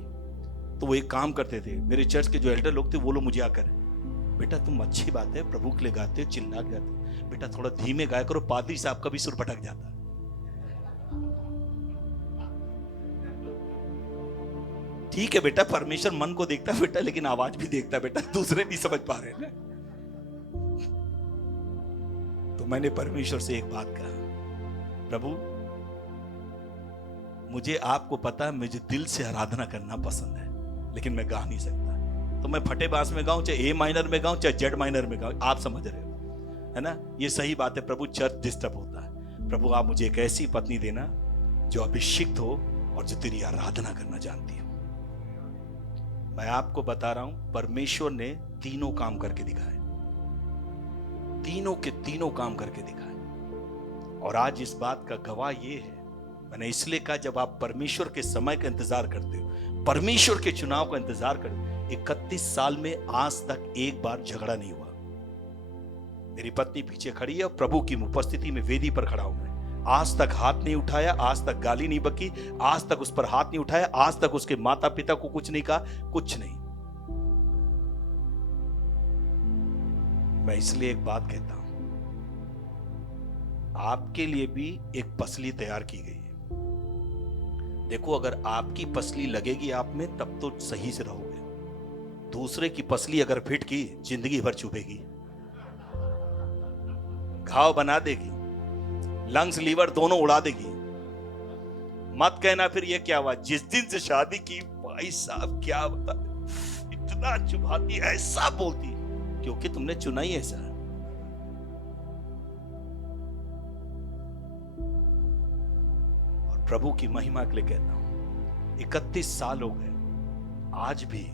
तो वो एक काम करते थे, मेरे चर्च के जो एल्डर लोग थे वो लोग मुझे आकर, बेटा तुम अच्छी बात है प्रभु के लिए गाते हो, चिल्ला के गाते हो, बेटा थोड़ा धीमे गाया करो, पादरी साहब का भी सुर भटक जाता। ठीक है बेटा, परमेश्वर मन को देखता है बेटा, लेकिन आवाज भी देखता है बेटा, दूसरे नहीं समझ पा रहे हैं। तो मैंने परमेश्वर से एक बात कहा, प्रभु मुझे आपको पता है मुझे दिल से आराधना करना पसंद है, लेकिन मैं गा नहीं सकता। तो मैं फटे बांस में गाऊं, चाहे ए माइनर में गाऊं, चाहे जेड माइनर में गाऊं, आप समझ रहे हो, है ना। ये सही बात है, प्रभु चर्च डिस्टर्ब होता है। प्रभु आप मुझे एक ऐसी पत्नी देना जो अभिषिक्त हो और जो तेरी आराधना करना जानती हो। मैं आपको बता रहा हूं, परमेश्वर ने तीनों काम करके दिखाए, तीनों के तीनों काम करके दिखाए। और आज इस बात का गवाह ये है, मैंने इसलिए कहा, जब आप परमेश्वर के समय का इंतजार करते हो, परमेश्वर के चुनाव का इंतजार करते हो, 31 साल में आज तक एक बार झगड़ा नहीं हुआ। मेरी पत्नी पीछे खड़ी है और प्रभु की उपस्थिति में वेदी पर खड़ा हूं मैं। आज तक हाथ नहीं उठाया, आज तक गाली नहीं बकी, आज तक उस पर हाथ नहीं उठाया, आज तक उसके माता पिता को कुछ नहीं कहा, कुछ नहीं। मैं इसलिए एक बात कहता हूं, आपके लिए भी एक पसली तैयार की गई है। देखो, अगर आपकी पसली लगेगी आप में, तब तो सही से रहोगे। दूसरे की पसली अगर फिट की, जिंदगी भर चुभेगी, घाव बना देगी, लंग्स लीवर दोनों उड़ा देगी। मत कहना फिर ये क्या हुआ, जिस दिन से शादी की, भाई साहब क्या बता, इतना चुभाती, ऐसा बोलती, क्योंकि तुमने चुना ही ऐसा। और प्रभु की महिमा के लिए कहता हूं, 31 साल हो गए, आज भी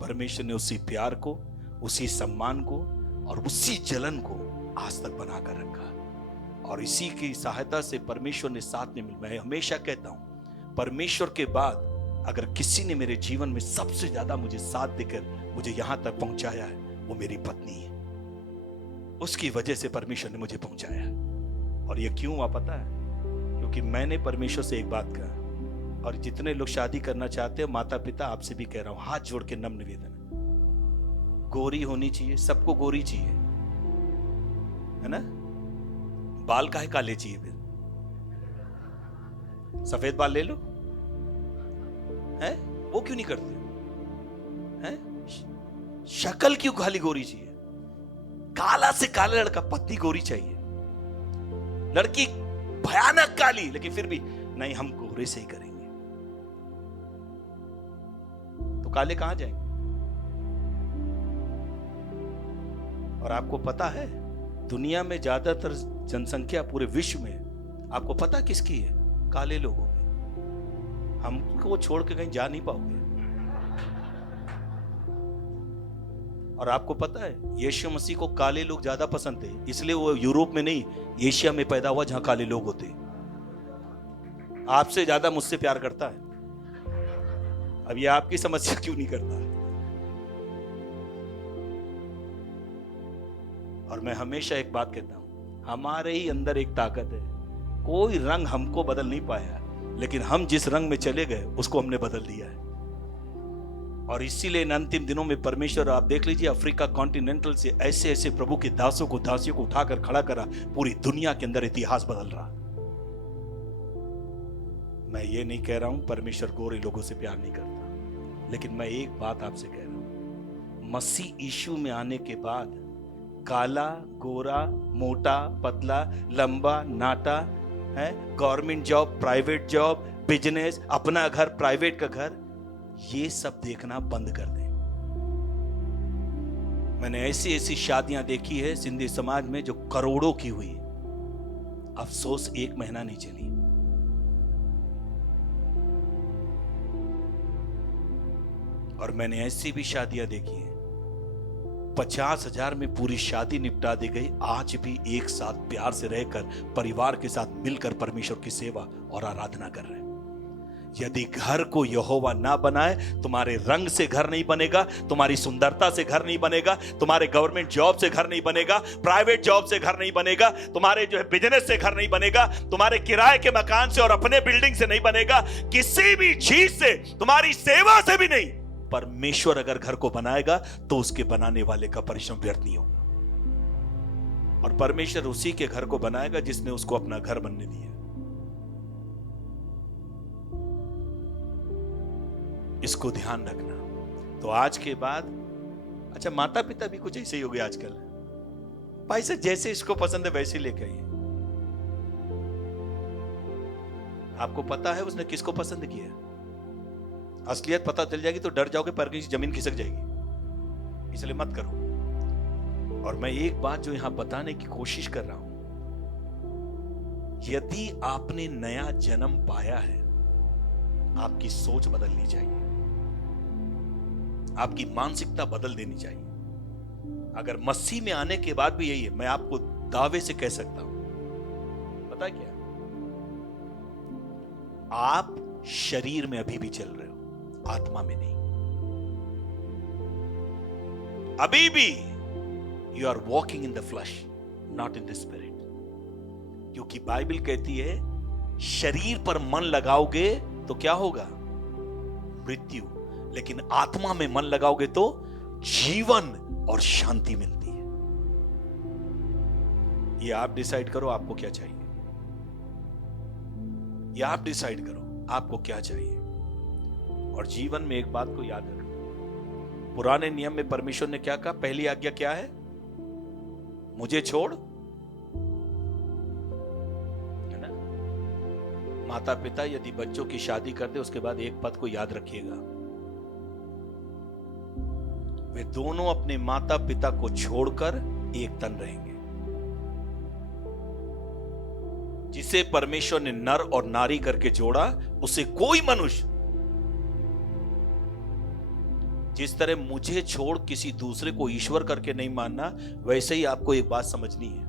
परमेश्वर ने उसी प्यार को, उसी सम्मान को और उसी जलन को आज तक बनाकर रखा। और इसी की सहायता से परमेश्वर ने साथ में मैं हमेशा कहता हूं, परमेश्वर के बाद अगर किसी ने मेरे जीवन में सबसे ज्यादा मुझे साथ देकर मुझे यहां तक पहुंचाया है, वो मेरी पत्नी है। उसकी वजह से परमेश्वर ने मुझे पहुंचाया। और ये क्यों हुआ पता है? क्योंकि मैंने परमेश्वर से एक बात कहा, और जितने लोग शादी करना चाहते हैं, माता पिता आपसे भी कह रहा हूं, हाथ जोड़ के नम्र निवेदन है, गोरी होनी चाहिए, सबको गोरी चाहिए, है ना? बाल काहे काले चाहिए? फिर सफेद बाल ले लो, है? वो क्यों नहीं करते हैं? शक्ल क्यों खाली गोरी चाहिए? काला से काला लड़का, पत्नी गोरी चाहिए, लड़की भयानक काली, लेकिन फिर भी नहीं, हम गोरे से ही करेंगे। तो काले कहां जाएंगे? और आपको पता है, दुनिया में ज्यादातर जनसंख्या पूरे विश्व में, आपको पता किसकी है? काले लोगों की। हमको छोड़ के कहीं जा नहीं पाओगे। और आपको पता है, यीशु मसीह को काले लोग ज्यादा पसंद थे, इसलिए वो यूरोप में नहीं, एशिया में पैदा हुआ, जहां काले लोग होते। आपसे ज्यादा मुझसे प्यार करता है। अब ये आपकी समस्या क्यों नहीं करता है? और मैं हमेशा एक बात कहता हूं, हमारे ही अंदर एक ताकत है, कोई रंग हमको बदल नहीं पाया, लेकिन हम जिस रंग में चले गए उसको हमने बदल दिया है। और इसीलिए इन अंतिम दिनों में परमेश्वर, आप देख लीजिए, अफ्रीका कॉन्टिनेंटल से ऐसे ऐसे प्रभु के दासियों को उठाकर खड़ा करा, पूरी दुनिया के अंदर इतिहास बदल रहा। मैं ये नहीं कह रहा हूं परमेश्वर गोरे लोगों से प्यार नहीं करता, लेकिन मैं एक बात आपसे कह रहा हूं, मसीह यीशु में आने के बाद काला, गोरा, मोटा, पतला, लंबा, नाटा, है, government job, private job, business, अपना घर, प्राइवेट का घर, ये सब देखना बंद कर दें। मैंने ऐसी ऐसी शादियां देखी है सिंधी समाज में जो करोड़ों की हुई, अफसोस 1 महीना नहीं चली। और मैंने ऐसी भी शादियां देखी हैं 50,000 में पूरी शादी निपटा दी गई, आज भी एक साथ प्यार से रहकर परिवार के साथ मिलकर परमेश्वर की सेवा और आराधना कर रहे हैं। यदि घर को यहोवा ना बनाए, तुम्हारे रंग से घर नहीं बनेगा, तुम्हारी सुंदरता से घर नहीं बनेगा, तुम्हारे गवर्नमेंट जॉब से घर नहीं बनेगा, प्राइवेट जॉब से घर नहीं बनेगा, तुम्हारे जो है बिजनेस से घर नहीं बनेगा, तुम्हारे किराए के मकान से और अपने बिल्डिंग से नहीं बनेगा, किसी भी चीज से, तुम्हारी सेवा से भी नहीं। परमेश्वर अगर घर को बनाएगा तो उसके बनाने वाले का परिश्रम व्यर्थ नहीं होगा। और परमेश्वर उसी के घर को बनाएगा जिसने उसको अपना घर बनने दिया। इसको ध्यान रखना। तो आज के बाद, अच्छा, माता पिता भी कुछ ऐसे ही हो गए आजकल, भाई से जैसे इसको पसंद है वैसे लेके आइए। आपको पता है उसने किसको पसंद किया? असलियत पता चल जाएगी तो डर जाओगे, पैर की जमीन खिसक जाएगी, इसलिए मत करो। और मैं एक बात जो यहां बताने की कोशिश कर रहा हूं, यदि आपने नया जन्म पाया है, आपकी सोच बदलनी चाहिए। आपकी मानसिकता बदल देनी चाहिए। अगर मसीह में आने के बाद भी यही है, मैं आपको दावे से कह सकता हूं, पता है क्या, आप शरीर में अभी भी चल रहे हो, आत्मा में नहीं। अभी भी you are walking in the flesh, not in the spirit. क्योंकि बाइबल कहती है शरीर पर मन लगाओगे तो क्या होगा, मृत्यु, लेकिन आत्मा में मन लगाओगे तो जीवन और शांति मिलती है। ये आप डिसाइड करो आपको क्या चाहिए, ये आप डिसाइड करो आपको क्या चाहिए। और जीवन में एक बात को याद रखो, पुराने नियम में परमेश्वर ने क्या कहा, पहली आज्ञा क्या है, मुझे छोड़, है ना। माता पिता यदि बच्चों की शादी कर दे, उसके बाद एक पद को याद रखिएगा, वे दोनों अपने माता पिता को छोड़कर एक तन रहेंगे। जिसे परमेश्वर ने नर और नारी करके जोड़ा, उसे कोई मनुष्य, जिस तरह मुझे छोड़ किसी दूसरे को ईश्वर करके नहीं मानना, वैसे ही आपको एक बात समझनी है,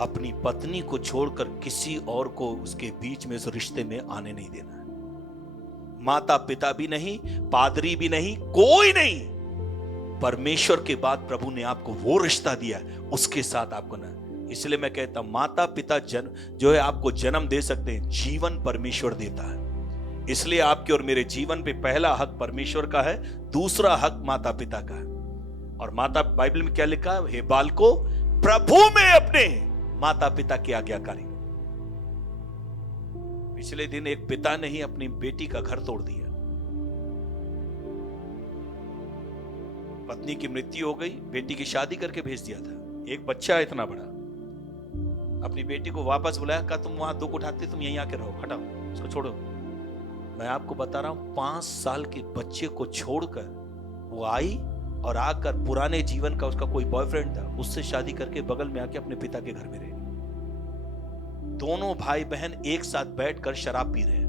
अपनी पत्नी को छोड़कर किसी और को उसके बीच में उस रिश्ते में आने नहीं देना है। माता पिता भी नहीं, पादरी भी नहीं, कोई नहीं, परमेश्वर के बाद प्रभु ने आपको वो रिश्ता दिया है, उसके साथ आपको ना। इसलिए मैं कहता हूं, माता पिता जो है आपको जन्म दे सकते हैं, जीवन परमेश्वर देता है। इसलिए आपके और मेरे जीवन पे पहला हक परमेश्वर का है, दूसरा हक माता पिता का है। और माता, बाइबल में क्या लिखा है, हे बालको प्रभु में अपने माता पिता की आज्ञाकारी। पिछले दिन एक पिता ने ही अपनी बेटी का घर तोड़ दिया। पत्नी की मृत्यु हो गई, बेटी की शादी करके भेज दिया था। एक बच्चा इतना बड़ा, अपनी बेटी को वापस बुलाया, कहा तुम वहां दुख उठाते, तुम यहीं आके रहो, हटाओ उसको, छोड़ो। मैं आपको बता रहा हूं, 5 साल के बच्चे को छोड़कर वो आई और आकर पुराने जीवन का उसका कोई बॉयफ्रेंड था, उससे शादी करके बगल में आके अपने पिता के घर में रहे। दोनों भाई बहन एक साथ बैठकर शराब पी रहे हैं।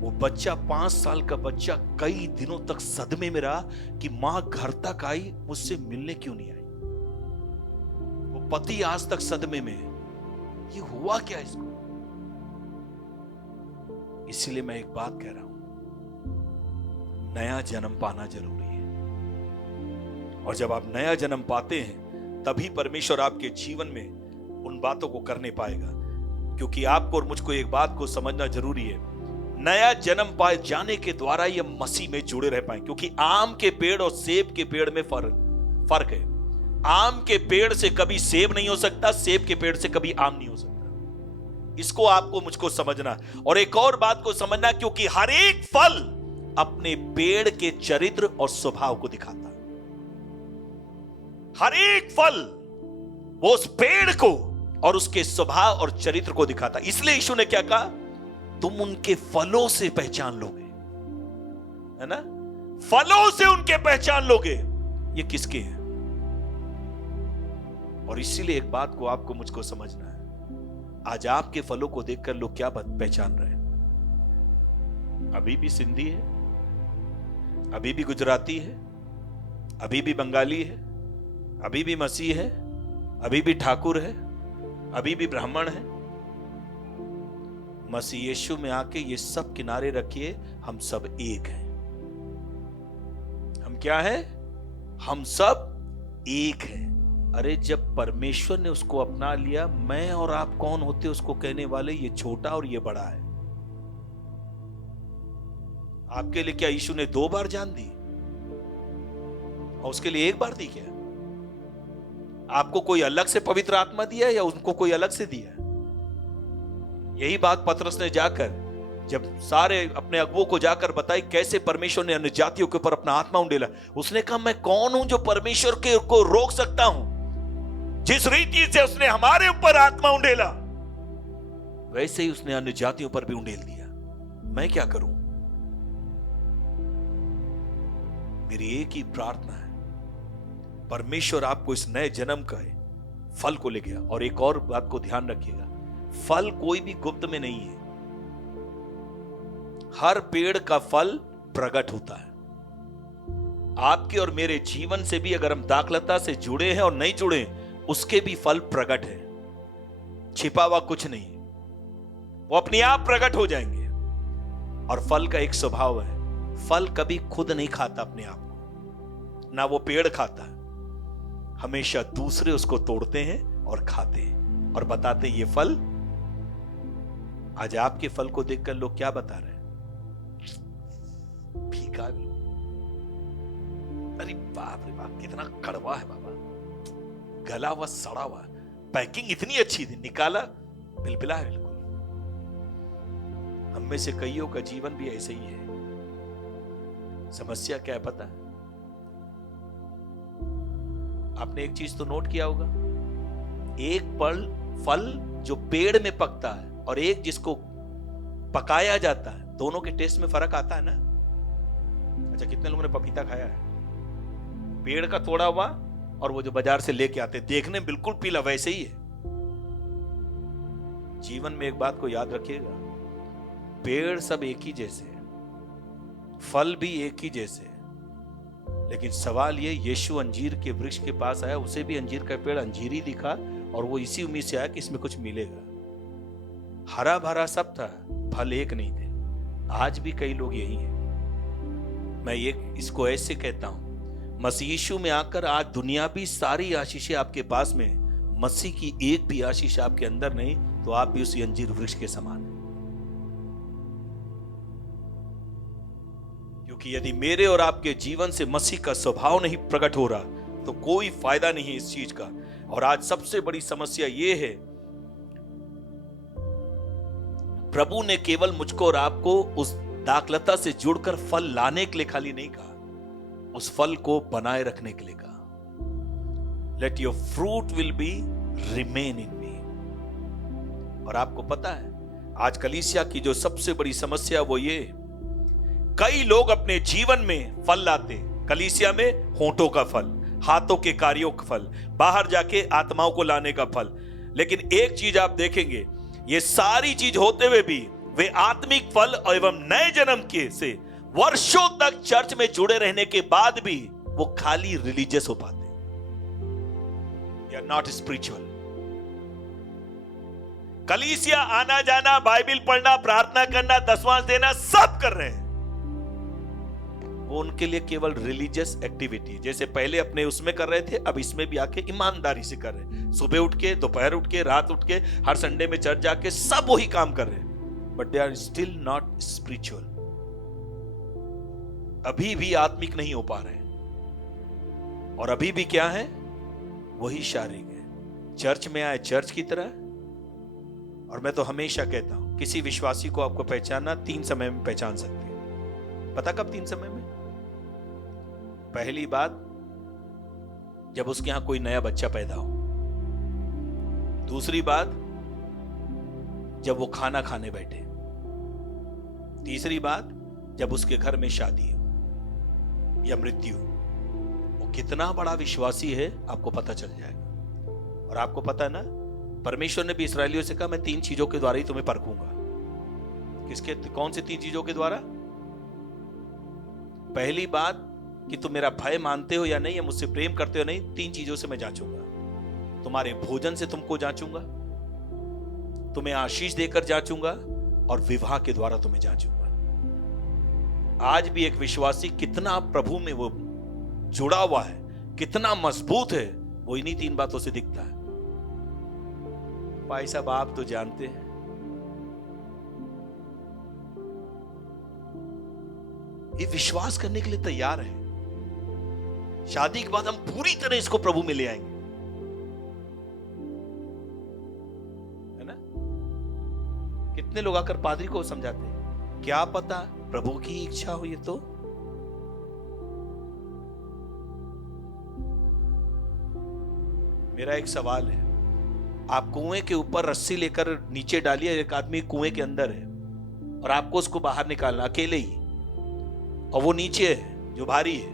वो बच्चा, 5 साल का बच्चा, कई दिनों तक सदमे में रहा कि मां घर तक आई, मुझसे मिलने क्यों नहीं आई। वो पति आज तक सदमे में है, ये हुआ क्या इसको। इसलिए मैं एक बात कह रहा हूं, नया जन्म पाना जरूरी है। और जब आप नया जन्म पाते हैं, तभी परमेश्वर आपके जीवन में उन बातों को करने पाएगा। क्योंकि आपको और मुझको एक बात को समझना जरूरी है, नया जन्म पाए जाने के द्वारा ये मसीह में जुड़े रह पाए। क्योंकि आम के पेड़ और सेब के पेड़ में फर्क है। आम के पेड़ से कभी सेब नहीं हो सकता, सेब के पेड़ से कभी आम नहीं हो सकता। इसको आपको मुझको समझना। और एक और बात को समझना, क्योंकि हर एक फल अपने पेड़ के चरित्र और स्वभाव को दिखाता है। हर एक फल वो उस पेड़ को और उसके स्वभाव और चरित्र को दिखाता। इसलिए यीशु ने क्या कहा, तुम उनके फलों से पहचान लोगे, है ना। फलों से उनके पहचान लोगे ये किसके हैं। और इसीलिए एक बात को आपको मुझको समझना है, आज आपके फलों को देखकर लोग क्या पहचान रहे हैं। अभी भी सिंधी है, अभी भी गुजराती है, अभी भी बंगाली है, अभी भी मसीह है, अभी भी ठाकुर है, अभी भी ब्राह्मण है। मसीह यीशु में आके ये सब किनारे रखिए, हम सब एक हैं। हम क्या हैं? हम सब एक हैं। अरे जब परमेश्वर ने उसको अपना लिया, मैं और आप कौन होते उसको कहने वाले, ये छोटा और ये बड़ा है। आपके लिए क्या यीशु ने 2 बार जान दी और उसके लिए 1 बार दी क्या? आपको कोई अलग से पवित्र आत्मा दिया है या उनको कोई अलग से दिया है? यही बात पतरस ने जाकर जब सारे अपने अगुवों को जाकर बताई कैसे परमेश्वर ने अन्य जातियों के ऊपर अपना आत्मा उंडेला। उसने कहा, मैं कौन हूं जो परमेश्वर के को रोक सकता हूं? जिस रीति से उसने हमारे ऊपर आत्मा उंडेला, वैसे ही उसने अन्य जातियों पर भी उंडेल दिया। मैं क्या करूं? मेरी एक ही प्रार्थना है, परमेश्वर आपको इस नए जन्म का फल को ले गया। और एक और बात को ध्यान रखिएगा, फल कोई भी गुप्त में नहीं है। हर पेड़ का फल प्रकट होता है। आपके और मेरे जीवन से भी अगर हम दाखलता से जुड़े हैं और नहीं जुड़े, उसके भी फल प्रकट है, छिपा हुआ कुछ नहीं, वो अपने आप प्रकट हो जाएंगे। और फल का एक स्वभाव है, फल कभी खुद नहीं खाता अपने आप को, ना वो पेड़ खाता है, हमेशा दूसरे उसको तोड़ते हैं और खाते हैं और बताते हैं ये फल। आज आपके फल को देखकर लोग क्या बता रहे हैं? फीका। अरे बाप रे बाप, कितना कड़वा है बाबा, गला हुआ सड़ा हुआ, पैकिंग इतनी अच्छी थी, निकाला बिलबिला है बिल्कुल। हम में से कईयों का जीवन भी ऐसे ही है। समस्या क्या है पता है? आपने एक चीज तो नोट किया होगा, एक फल जो पेड़ में पकता है और एक जिसको पकाया जाता है, दोनों के टेस्ट में फर्क आता है ना? अच्छा, कितने लोगों ने पपीता खाया है? पेड़ का तोड़ा हुआ और वो जो बाजार से लेके आते, देखने बिल्कुल पीला वैसे ही है। जीवन में एक बात को याद रखिएगा, पेड़ सब एक ही जैसे हैं, फल भी एक ही जैसे हैं, लेकिन सवाल ये, यीशु अंजीर के वृक्ष के पास आया, उसे भी अंजीर का पेड़ अंजीर ही दिखा और वो इसी उम्मीद से आया कि इसमें कुछ मिलेगा। हरा भरा सब था, फल एक नहीं थे। आज भी कई लोग यही हैं। मैं इसको ऐसे कहता हूं, मसीह यीशु में आकर आज दुनियावी सारी आशीषें आपके पास में, मसीह की एक भी आशीष आपके अंदर नहीं, तो आप भी उसी अंजीर वृक्ष के समान हैं। क्योंकि यदि मेरे और आपके जीवन से मसीह का स्वभाव नहीं प्रकट हो रहा, तो कोई फायदा नहीं है इस चीज का। और आज सबसे बड़ी समस्या यह है, प्रभु ने केवल मुझको और आपको उस दाखलता से जुड़कर फल लाने के लिए खाली नहीं कहा, उस फल को बनाए रखने के लिए कहा। Let your fruit will be remain in me. और आपको पता है आज कलीसिया की जो सबसे बड़ी समस्या वो ये, कई लोग अपने जीवन में फल लाते, कलीसिया में होंठों का फल, हाथों के कार्यों का फल, बाहर जाके आत्माओं को लाने का फल। लेकिन एक चीज आप देखेंगे, ये सारी चीज होते हुए भी वे आत्मिक फल एवं नए जन्म के से वर्षों तक चर्च में जुड़े रहने के बाद भी वो खाली रिलीजियस हो पाते, या नॉट स्पिरिचुअल। कलीसिया आना जाना, बाइबल पढ़ना, प्रार्थना करना, दसवां देना सब कर रहे हैं, वो उनके लिए केवल रिलीजियस एक्टिविटी, जैसे पहले अपने उसमें कर रहे थे, अब इसमें भी आके ईमानदारी से कर रहे हैं। सुबह उठ के, दोपहर उठ के, रात उठ के, हर संडे में चर्च जाके सब वही काम कर रहे हैं, but they are still not spiritual. अभी भी आत्मिक नहीं हो पा रहे हैं, और अभी भी क्या है, वही शारीरिक है। चर्च में आए चर्च की तरह। और मैं तो हमेशा कहता हूं, किसी विश्वासी को आपको पहचानना 3 समय में पहचान सकते हैं। पता कब? 3 समय में। पहली बात, जब उसके यहां कोई नया बच्चा पैदा हो। दूसरी बात, जब वो खाना खाने बैठे। तीसरी बात, जब उसके घर में शादी हो या मृत्यु हो। वो कितना बड़ा विश्वासी है आपको पता चल जाएगा। और आपको पता है ना, परमेश्वर ने भी इस्राएलियों से कहा, मैं 3 चीजों के द्वारा ही तुम्हें परखूंगा। किसके? कौन से 3 चीजों के द्वारा? पहली बात कि तुम मेरा भय मानते हो या नहीं, या मुझसे प्रेम करते हो नहीं, 3 चीजों से मैं जांचूंगा। तुम्हारे भोजन से तुमको जांचूंगा, तुम्हें आशीष देकर जांचूंगा, और विवाह के द्वारा तुम्हें जांचूंगा। आज भी एक विश्वासी कितना प्रभु में वो जुड़ा हुआ है, कितना मजबूत है, वो इन्हीं 3 बातों से दिखता है। भाई साहब, आप तो जानते हैं, ये विश्वास करने के लिए तैयार है। शादी के बाद हम पूरी तरह इसको प्रभु में ले आएंगे, है ना? कितने लोग आकर पादरी को समझाते हैं, क्या पता प्रभु की इच्छा हो ये तो। मेरा एक सवाल है, आप कुएं के ऊपर रस्सी लेकर नीचे डालिए, एक आदमी कुएं के अंदर है और आपको उसको बाहर निकालना अकेले ही, और वो नीचे है जो भारी है,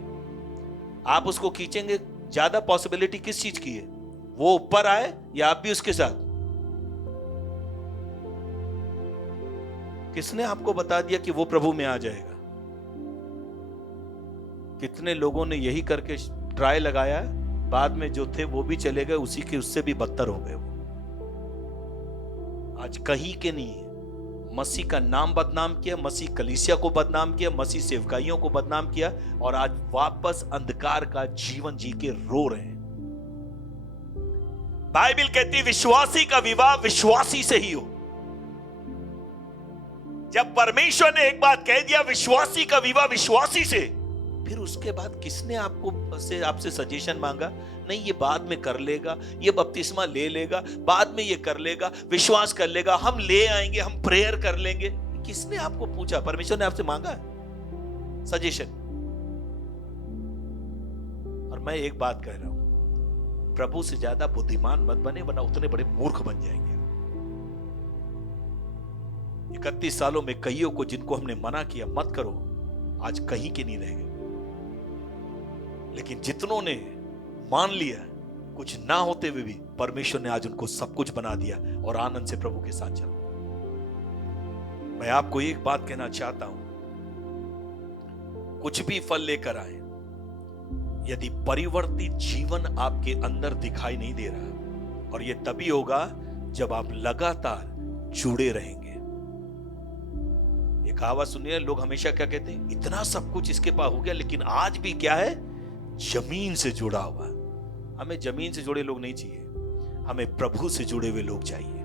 आप उसको खींचेंगे, ज्यादा पॉसिबिलिटी किस चीज की है? वो ऊपर आए या आप भी उसके साथ? किसने आपको बता दिया कि वो प्रभु में आ जाएगा? कितने लोगों ने यही करके ट्राई लगाया, बाद में जो थे वो भी चले गए, उसी के उससे भी बदतर हो गए वो। आज कहीं के नहीं है, मसीह का नाम बदनाम किया, मसीह कलीसिया को बदनाम किया, मसीह सेवकाइयों को बदनाम किया, और आज वापस अंधकार का जीवन जी के रो रहे हैं। बाइबल कहती विश्वासी का विवाह विश्वासी से ही हो। जब परमेश्वर ने एक बात कह दिया विश्वासी का विवाह विश्वासी से, फिर उसके बाद किसने आपसे सजेशन मांगा? नहीं, ये बाद में कर लेगा, ये बपतिस्मा ले लेगा, बाद में ये कर लेगा, विश्वास कर लेगा, हम ले आएंगे, हम प्रेयर कर लेंगे। किसने आपको पूछा? परमेश्वर ने आपसे मांगा सजेशन? और मैं एक बात कह रहा हूं, प्रभु से ज्यादा बुद्धिमान मत बने, वरना उतने बड़े मूर्ख बन जाएंगे। 31 सालों में कईयों को जिनको हमने मना किया मत करो, आज कहीं के नहीं रह गए, लेकिन जितनों ने मान लिया, कुछ ना होते हुए भी परमेश्वर ने आज उनको सब कुछ बना दिया और आनंद से प्रभु के साथ चल। मैं आपको एक बात कहना चाहता हूं, कुछ भी फल लेकर आए, यदि परिवर्तित जीवन आपके अंदर दिखाई नहीं दे रहा, और यह तभी होगा जब आप लगातार जुड़े रहेंगे। एक कहावत सुनिए, लोग हमेशा क्या कहते हैं, इतना सब कुछ इसके पास हो गया, लेकिन आज भी क्या है, जमीन से जुड़ा हुआ। हमें जमीन से जुड़े लोग नहीं चाहिए, हमें प्रभु से जुड़े हुए लोग चाहिए,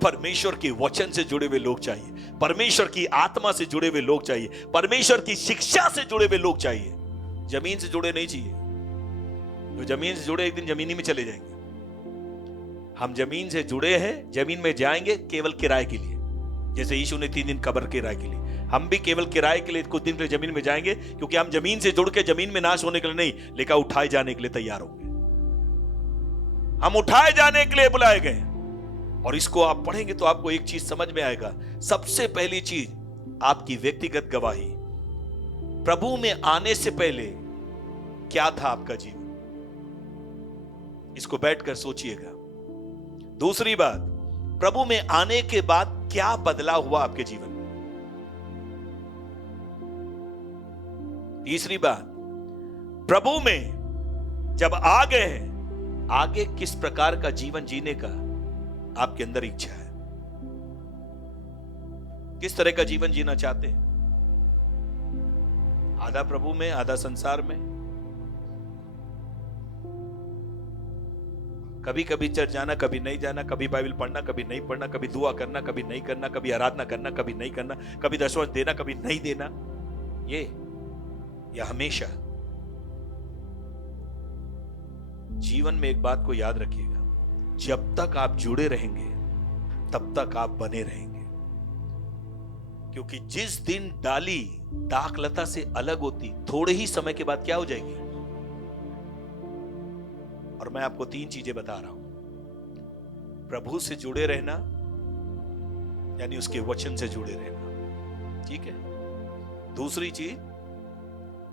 परमेश्वर के वचन से जुड़े हुए लोग चाहिए, परमेश्वर की आत्मा से जुड़े हुए लोग चाहिए, परमेश्वर की शिक्षा से जुड़े हुए लोग चाहिए। जमीन से जुड़े नहीं चाहिए। जो जमीन से जुड़े एक दिन जमीनी में चले जाएंगे। हम जमीन से जुड़े हैं, जमीन में जाएंगे केवल किराए के लिए। जैसे यीशु ने 3 दिन कब्र किराए के लिए, हम भी केवल किराए के लिए कुछ दिन के लिए जमीन में जाएंगे, क्योंकि हम जमीन से जुड़ के जमीन में नाश होने के लिए नहीं, लेकिन उठाए जाने के लिए तैयार होंगे। हम उठाए जाने के लिए बुलाए गए। और इसको आप पढ़ेंगे तो आपको एक चीज समझ में आएगा। सबसे पहली चीज, आपकी व्यक्तिगत गवाही। प्रभु में आने से पहले क्या था आपका जीवन, इसको बैठकर सोचिएगा। दूसरी बात, प्रभु में आने के बाद क्या बदलाव हुआ आपके जीवन में। तीसरी बात, प्रभु में जब आ गए हैं, आगे किस प्रकार का जीवन जीने का आपके अंदर इच्छा है, किस तरह का जीवन जीना चाहते हैं। आधा प्रभु में, आधा संसार में। कभी कभी चर्च जाना, कभी नहीं जाना, कभी बाइबल पढ़ना, कभी नहीं पढ़ना, कभी दुआ करना, कभी नहीं करना, कभी आराधना करना, कभी नहीं करना, कभी दशवां देना, कभी नहीं देना। ये या हमेशा। जीवन में एक बात को याद रखिएगा, जब तक आप जुड़े रहेंगे तब तक आप बने रहेंगे। क्योंकि जिस दिन डाली दाखलता से अलग होती, थोड़े ही समय के बाद क्या हो जाएगी। और मैं आपको 3 चीजें बता रहा हूं। प्रभु से जुड़े रहना, यानी उसके वचन से जुड़े रहना, ठीक है। दूसरी चीज,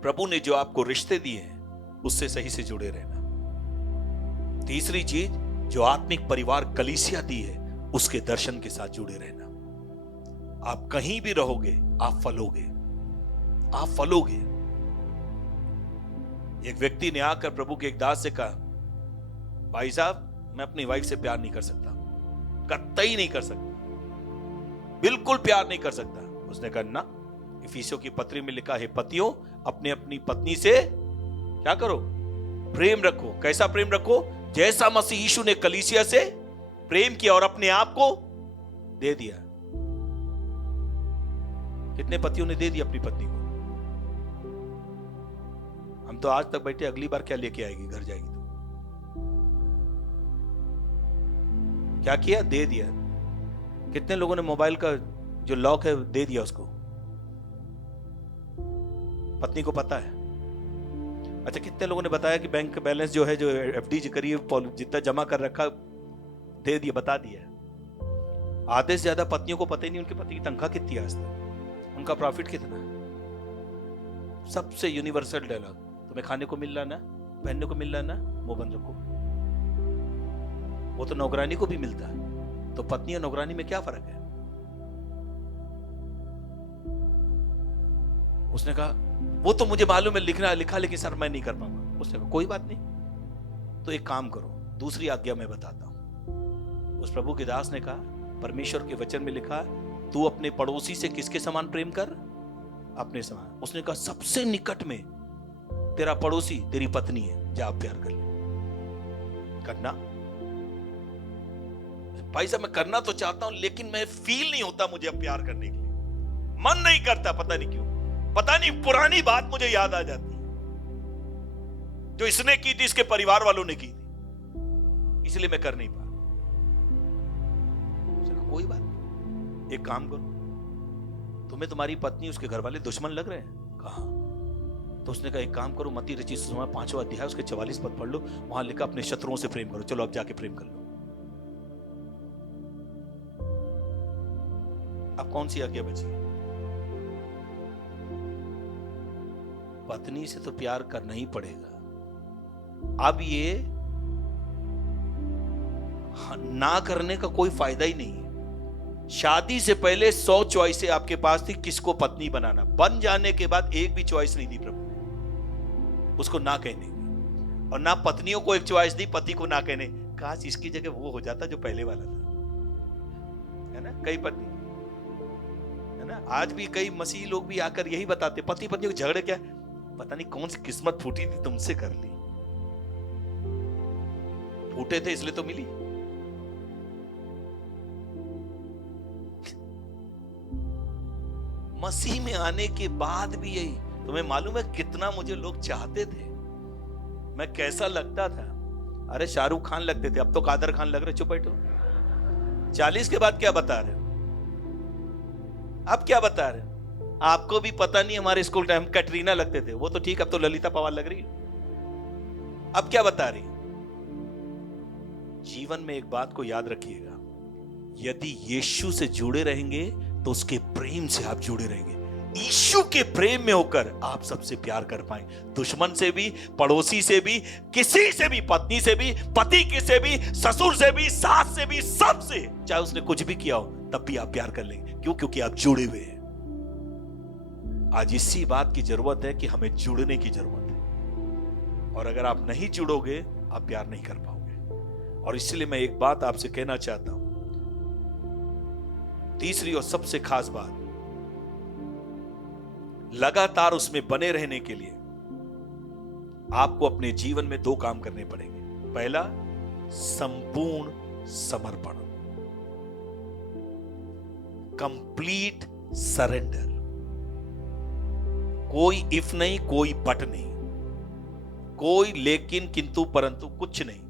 प्रभु ने जो आपको रिश्ते दिए हैं उससे सही से जुड़े रहना। तीसरी चीज, जो आत्मिक परिवार कलीसिया दी है उसके दर्शन के साथ जुड़े रहना। आप कहीं भी रहोगे, आप फलोगे, आप फलोगे। एक व्यक्ति ने आकर प्रभु के एक दास से कहा, भाई साहब मैं अपनी वाइफ से प्यार नहीं कर सकता, कतई नहीं कर सकता, बिल्कुल प्यार नहीं कर सकता। उसने कहा ना, इफिसियों की पत्री में लिखा है, पतियों अपने अपनी पत्नी से क्या करो, प्रेम रखो। कैसा प्रेम रखो? जैसा मसीह यीशु ने कलीसिया से प्रेम किया और अपने आप को दे दिया। कितने पतियों ने दे दिया अपनी पत्नी को? हम तो आज तक बैठे, अगली बार क्या लेके आएगी, घर जाएगी तो क्या किया? दे दिया। कितने लोगों ने मोबाइल का जो लॉक है दे दिया उसको, पत्नी को पता है। अच्छा, कितने लोगों ने बताया कि बैंक बैलेंस जो है, जो एफडी करी है, जितना जमा कर रखा दे दिया, बता दिया। आधे से ज्यादा पत्नियों को पता ही नहीं उनके पति की तनख्वाह कितनी है, आज तक उनका प्रॉफिट कितना है। सबसे यूनिवर्सल डायलॉग, तुम्हें खाने को मिल रहा ना, पहनने को मिल रहा ना, मुंह बंद रखो। वो तो नौकरानी को भी मिलता है, तो पत्नी और नौकरानी में क्या फर्क है? उसने कहा वो तो मुझे मालूम है लिखा, लेकिन सर मैं नहीं कर पाऊंगा। उसने कहा कोई बात नहीं, तो एक काम करो, दूसरी आज्ञा मैं बताता हूं। उस प्रभु के दास ने कहा, परमेश्वर के वचन में लिखा है, तू अपने पड़ोसी से किसके समान प्रेम कर? अपने समान। उसने कहा सबसे निकट में तेरा पड़ोसी तेरी पत्नी है, जा प्यार कर ले। करना भाई साहब, मैं करना तो चाहता हूं, लेकिन मैं फील नहीं होता मुझे अब प्यार करने के लिए, मन नहीं करता, पता नहीं क्यों, पता नहीं पुरानी बात मुझे याद आ जाती है जो इसने की थी, इसके परिवार वालों ने की थी, इसलिए मैं कर नहीं पा। कोई बात नहीं, एक काम करो, तुम्हें तुम्हारी पत्नी उसके घर वाले दुश्मन लग रहे हैं? कहा। तो उसने कहा एक काम करो, मत्ती रचित सुसमाचार 5वां अध्याय उसके 44 पद पढ़ लो, वहां लिखा अपने शत्रुओं से प्रेम करो। चलो अब जाके प्रेम कर लो। अब कौन सी आज्ञा बची? पत्नी से तो प्यार करना ही पड़ेगा। अब ये ना करने का कोई फायदा ही नहीं है। शादी से पहले 100 चॉइसें आपके पास थी किसको पत्नी बनाना, बन जाने के बाद एक भी चॉइस नहीं दी प्रभु ने उसको ना कहने की, और ना पत्नियों को एक चॉइस दी पति को ना कहने। काश इसकी जगह वो हो जाता जो पहले वाला था, है ना। कई पति, है ना, आज भी कई मसीही लोग भी आकर यही बताते, पति पत्नी को झगड़े क्या, पता नहीं कौन सी किस्मत फूटी थी, तुमसे कर ली। फूटे थे इसलिए तो मिली। मसीह में आने के बाद भी यही। तुम्हें मालूम है कितना मुझे लोग चाहते थे, मैं कैसा लगता था। अरे शाहरुख खान लगते थे, अब तो कादर खान लग रहे। चुप बैठो। 40 के बाद क्या बता रहे हो? अब क्या बता रहे हो? आपको भी पता नहीं, हमारे स्कूल टाइम कैटरीना लगते थे, वो तो ठीक, अब तो ललिता पवार लग रही है। अब क्या बता रही? जीवन में एक बात को याद रखिएगा, यदि यीशु से जुड़े रहेंगे तो उसके प्रेम से आप जुड़े रहेंगे। यीशु के प्रेम में होकर आप सबसे प्यार कर पाए, दुश्मन से भी, पड़ोसी से भी, किसी से भी, पत्नी से भी, पति के से भी, ससुर से भी, सास से भी, सबसे, चाहे उसने कुछ भी किया हो तब भी आप प्यार कर लेंगे। क्यों? क्योंकि आप जुड़े हुए हैं। आज इसी बात की जरूरत है कि हमें जुड़ने की जरूरत है, और अगर आप नहीं जुड़ोगे आप प्यार नहीं कर पाओगे। और इसलिए मैं एक बात आपसे कहना चाहता हूं, तीसरी और सबसे खास बात, लगातार उसमें बने रहने के लिए आपको अपने जीवन में 2 काम करने पड़ेंगे। पहला, संपूर्ण समर्पण, कंप्लीट सरेंडर। कोई इफ नहीं, कोई बट नहीं, कोई लेकिन, किंतु, परंतु कुछ नहीं।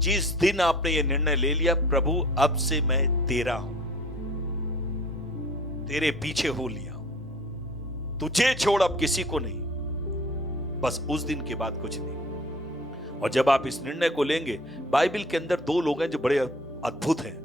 जिस दिन आपने यह निर्णय ले लिया, प्रभु अब से मैं तेरा हूं, तेरे पीछे हो लिया, तुझे छोड़ अब किसी को नहीं, बस उस दिन के बाद कुछ नहीं। और जब आप इस निर्णय को लेंगे, बाइबल के अंदर 2 लोग हैं जो बड़े अद्भुत हैं।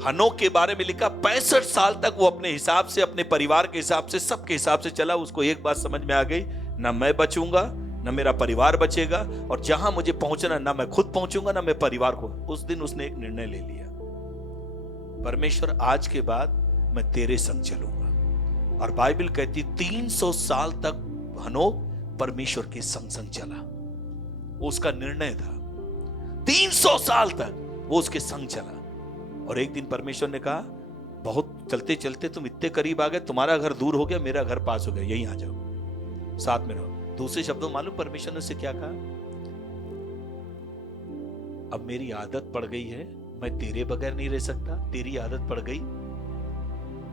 हनोक के बारे में लिखा, 65 साल तक वो अपने हिसाब से, अपने परिवार के हिसाब से, सबके हिसाब से चला। उसको एक बात समझ में आ गई, ना मैं बचूंगा, ना मेरा परिवार बचेगा, और जहां मुझे पहुंचना, ना मैं खुद पहुंचूंगा, ना मैं परिवार को। उस दिन उसने एक निर्णय ले लिया, परमेश्वर आज के बाद मैं तेरे संग चलूंगा। और बाइबल कहती 300 साल तक हनोक परमेश्वर के संग संग चला। वो उसका निर्णय था, 300 साल तक वो उसके संग चला। और एक दिन परमेश्वर ने कहा, बहुत चलते चलते तुम इतने करीब आ गए, तुम्हारा घर दूर हो गया, मेरा घर पास हो गया, यहीं आ जाओ, साथ में रहो। दूसरे शब्दों मालूम परमेश्वर ने उससे क्या कहा? अब मेरी आदत पड़ गई है, मैं तेरे बगैर नहीं रह सकता, तेरी आदत पड़ गई,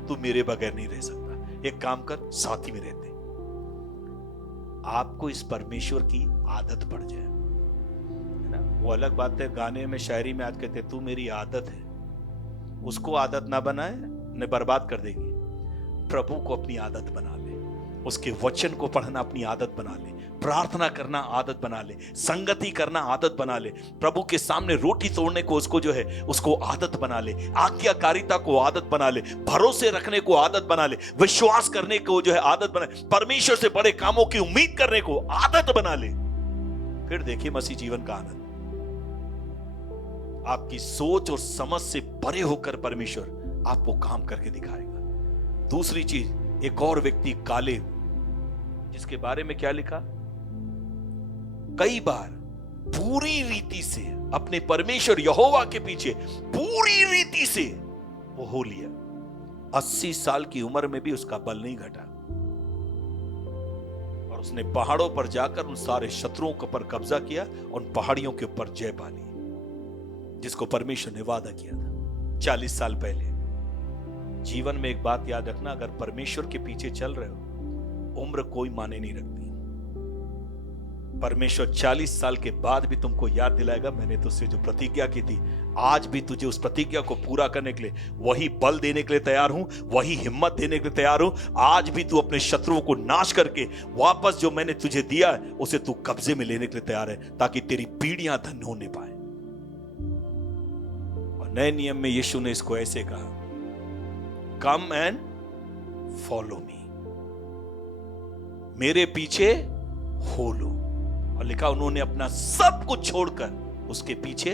तू मेरे बगैर नहीं रह सकता। एक काम कर, साथ ही में रहते। आपको इस परमेश्वर की आदत पड़ जाए, है ना। वो अलग बात है, गाने में, शायरी में आज कहते तू मेरी आदत है, उसको आदत ना बनाए, ने बर्बाद कर देगी। प्रभु को अपनी आदत बना ले, उसके वचन को पढ़ना अपनी आदत बना ले, प्रार्थना करना आदत बना ले, संगति करना आदत बना ले, प्रभु के सामने रोटी तोड़ने को उसको जो है उसको आदत बना ले, आज्ञाकारिता को आदत बना ले, भरोसे रखने को आदत बना ले, विश्वास करने को जो है आदत बना ले, परमेश्वर से बड़े कामों की उम्मीद करने को आदत बना ले। फिर देखिए मसीह जीवन का आनंद। आपकी सोच और समझ से परे होकर परमेश्वर आपको काम करके दिखाएगा। दूसरी चीज, एक और व्यक्ति कालेब, जिसके बारे में क्या लिखा, कई बार पूरी रीति से अपने परमेश्वर यहोवा के पीछे पूरी रीति से वो हो लिया। 80 साल की उम्र में भी उसका बल नहीं घटा और उसने पहाड़ों पर जाकर उन सारे शत्रुओं के ऊपर कब्जा किया, उन पहाड़ियों के ऊपर जय पा ली, जिसको परमेश्वर ने वादा किया था 40 साल पहले। जीवन में एक बात याद रखना, अगर परमेश्वर के पीछे चल रहे हो, उम्र कोई माने नहीं रखती। परमेश्वर 40 साल के बाद भी तुमको याद दिलाएगा, मैंने तुझसे जो प्रतिज्ञा की थी, आज भी तुझे उस प्रतिज्ञा को पूरा करने के लिए वही बल देने के लिए तैयार हूं, वही हिम्मत देने के लिए तैयार हूं। आज भी तू अपने शत्रुओं को नाश करके वापस जो मैंने तुझे दिया है उसे तू कब्जे में लेने के लिए तैयार है, ताकि तेरी पीढ़ियां धन्य होने पाए। और नए नियम में यीशु ने इसको ऐसे कहा, कम एंड फॉलो मी, मेरे पीछे हो लो। और लिखा, उन्होंने अपना सब कुछ छोड़कर उसके पीछे।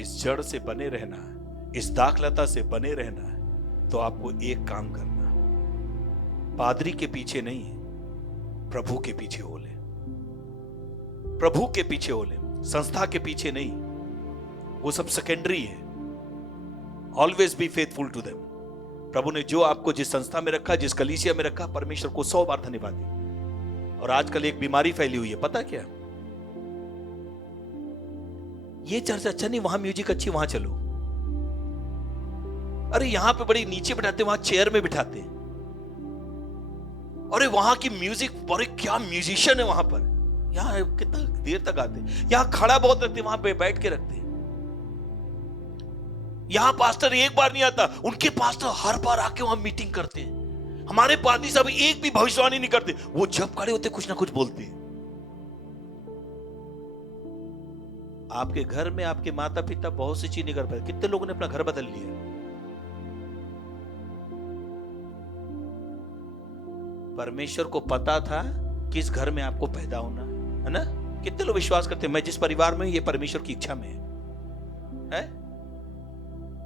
इस जड़ से बने रहना है, इस दाखलता से बने रहना है, तो आपको एक काम करना, पादरी के पीछे नहीं, प्रभु के पीछे हो ले। प्रभु के पीछे हो ले, संस्था के पीछे नहीं, वो सब सेकेंडरी है। Always be faithful to them. प्रभु ने जो आपको जिस संस्था में रखा, जिस कलीसिया में रखा, परमेश्वर को 100 बार धन्यवाद दी। और आजकल एक बीमारी फैली हुई है, पता क्या, ये चर्च अच्छा नहीं, वहां म्यूजिक अच्छी, वहां चलो। अरे यहां पे बड़ी नीचे बिठाते, वहां चेयर में बिठाते। अरे वहां की म्यूजिक, अरे क्या म्यूजिशियन है वहां पर, यहां कितना देर तक आते, यहां खड़ा बहुत रखते, वहां पे बैठ के रखते। यहां पास्टर एक बार नहीं आता, उनके पास्टर हर बार आके वहां मीटिंग करते हैं। हमारे पादरी साहब एक भी भविष्यवाणी नहीं करते, वो जब खड़े होते कुछ ना कुछ बोलते हैं। आपके घर में आपके माता पिता बहुत सी चीज नहीं कर पाए, कितने लोगों ने अपना घर बदल लिया। परमेश्वर को पता था किस घर में आपको पैदा होना है ना। कितने लोग विश्वास करते हैं, मैं जिस परिवार में हूं ये परमेश्वर की इच्छा में है?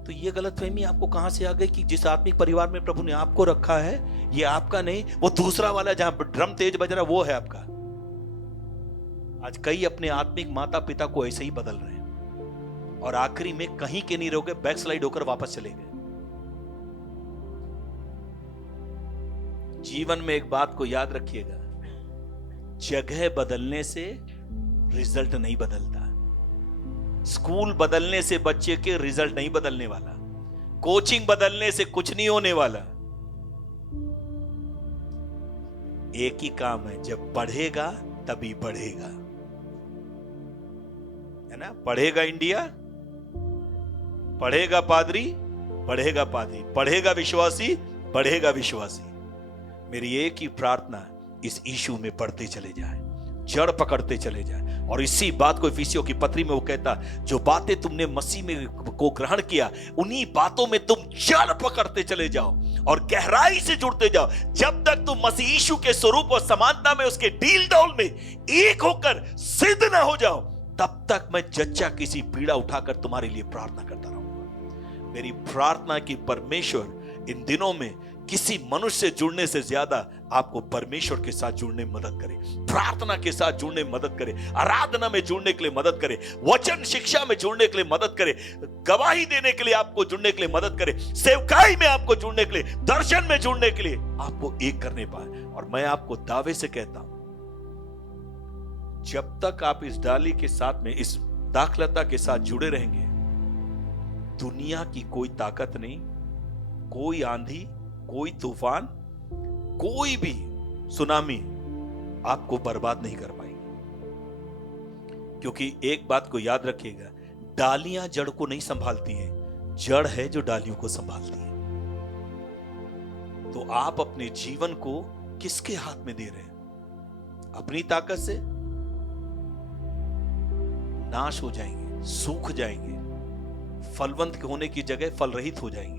तो ये गलतफहमी आपको कहां से आ गई कि जिस आत्मिक परिवार में प्रभु ने आपको रखा है, ये आपका नहीं, वो दूसरा वाला जहां ड्रम तेज बज रहा वो है आपका। आज कई अपने आत्मिक माता पिता को ऐसे ही बदल रहे हैं और आखिरी में कहीं के नहीं रहोगे, बैकस्लाइड होकर वापस चले गए। जीवन में एक बात को याद रखिएगा, जगह बदलने से रिजल्ट नहीं बदलता। स्कूल बदलने से बच्चे के रिजल्ट नहीं बदलने वाला, कोचिंग बदलने से कुछ नहीं होने वाला। एक ही काम है, जब पढ़ेगा तभी बढ़ेगा, है ना। पढ़ेगा इंडिया, पढ़ेगा पादरी, बढ़ेगा पादरी, पढ़ेगा विश्वासी, बढ़ेगा विश्वासी। मेरी एक ही प्रार्थना, इस इशू में पढ़ते चले जाए, जड़ पकड़ते चले जाए। और इसी बात को इफिसियों की पत्री में वो कहता, जो बातें तुमने मसीह में को ग्रहण किया, उन्हीं बातों में तुम जड़ पकड़ते चले जाओ और गहराई से जुड़ते जाओ, जब तक तुम मसीह यीशु के स्वरूप और समानता में, उसके डील डौल में एक होकर सिद्ध न हो जाओ, तब तक मैं जच्चा किसी पीड़ा उठाकर तुम्हारे लिए प्रार्थना करता रहूंगा। मेरी प्रार्थना की परमेश्वर इन दिनों में किसी मनुष्य से जुड़ने से ज्यादा आपको परमेश्वर के साथ जुड़ने में मदद करे, प्रार्थना के साथ जुड़ने में मदद करे, आराधना में जुड़ने के लिए मदद करे, वचन शिक्षा में जुड़ने के लिए मदद करे, गवाही देने के लिए आपको जुड़ने के लिए मदद करे, सेवकाई में आपको जुड़ने के लिए, दर्शन में जुड़ने के लिए आपको एक करने पाए। और मैं आपको दावे से कहता हूं, जब तक आप इस डाली के साथ में, इस दाखलता के साथ जुड़े रहेंगे, दुनिया की कोई ताकत नहीं, कोई आंधी, कोई तूफान, कोई भी सुनामी आपको बर्बाद नहीं कर पाएगी। क्योंकि एक बात को याद रखिएगा, डालियां जड़ को नहीं संभालती हैं, जड़ है जो डालियों को संभालती है। तो आप अपने जीवन को किसके हाथ में दे रहे हैं? अपनी ताकत से नाश हो जाएंगे, सूख जाएंगे, फलवंत होने की जगह फल रहित हो जाएंगे।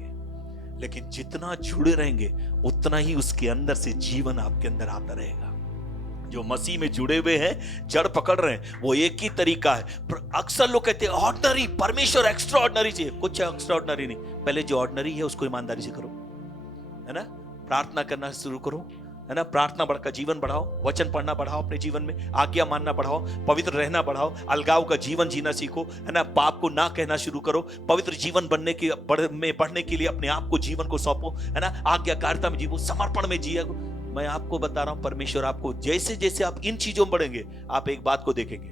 लेकिन जितना जुड़े रहेंगे उतना ही उसके अंदर से जीवन आपके अंदर आता रहेगा। जो मसीह में जुड़े हुए हैं, जड़ पकड़ रहे हैं, वो एक ही तरीका है। अक्सर लोग कहते हैं ऑर्डिनरी, परमेश्वर एक्स्ट्रा ऑर्डिनरी चाहिए। कुछ एक्स्ट्रा ऑर्डिनरी नहीं, पहले जो ऑर्डिनरी है उसको ईमानदारी से करो, है ना। प्रार्थना करना शुरू करो, है ना। प्रार्थना बढ़कर जीवन बढ़ाओ, वचन पढ़ना बढ़ाओ अपने जीवन में, आज्ञा मानना बढ़ाओ, पवित्र रहना बढ़ाओ, अलगाव का जीवन जीना सीखो, है ना। पाप को ना कहना शुरू करो, पवित्र जीवन बनने के बढ़ने के लिए अपने आप को, जीवन को सौंपो, है ना। आज्ञाकारिता में जीवो, समर्पण में जिया। मैं आपको बता रहा हूं, परमेश्वर आपको जैसे जैसे आप इन चीजों में बढ़ेंगे, आप एक बात को देखेंगे,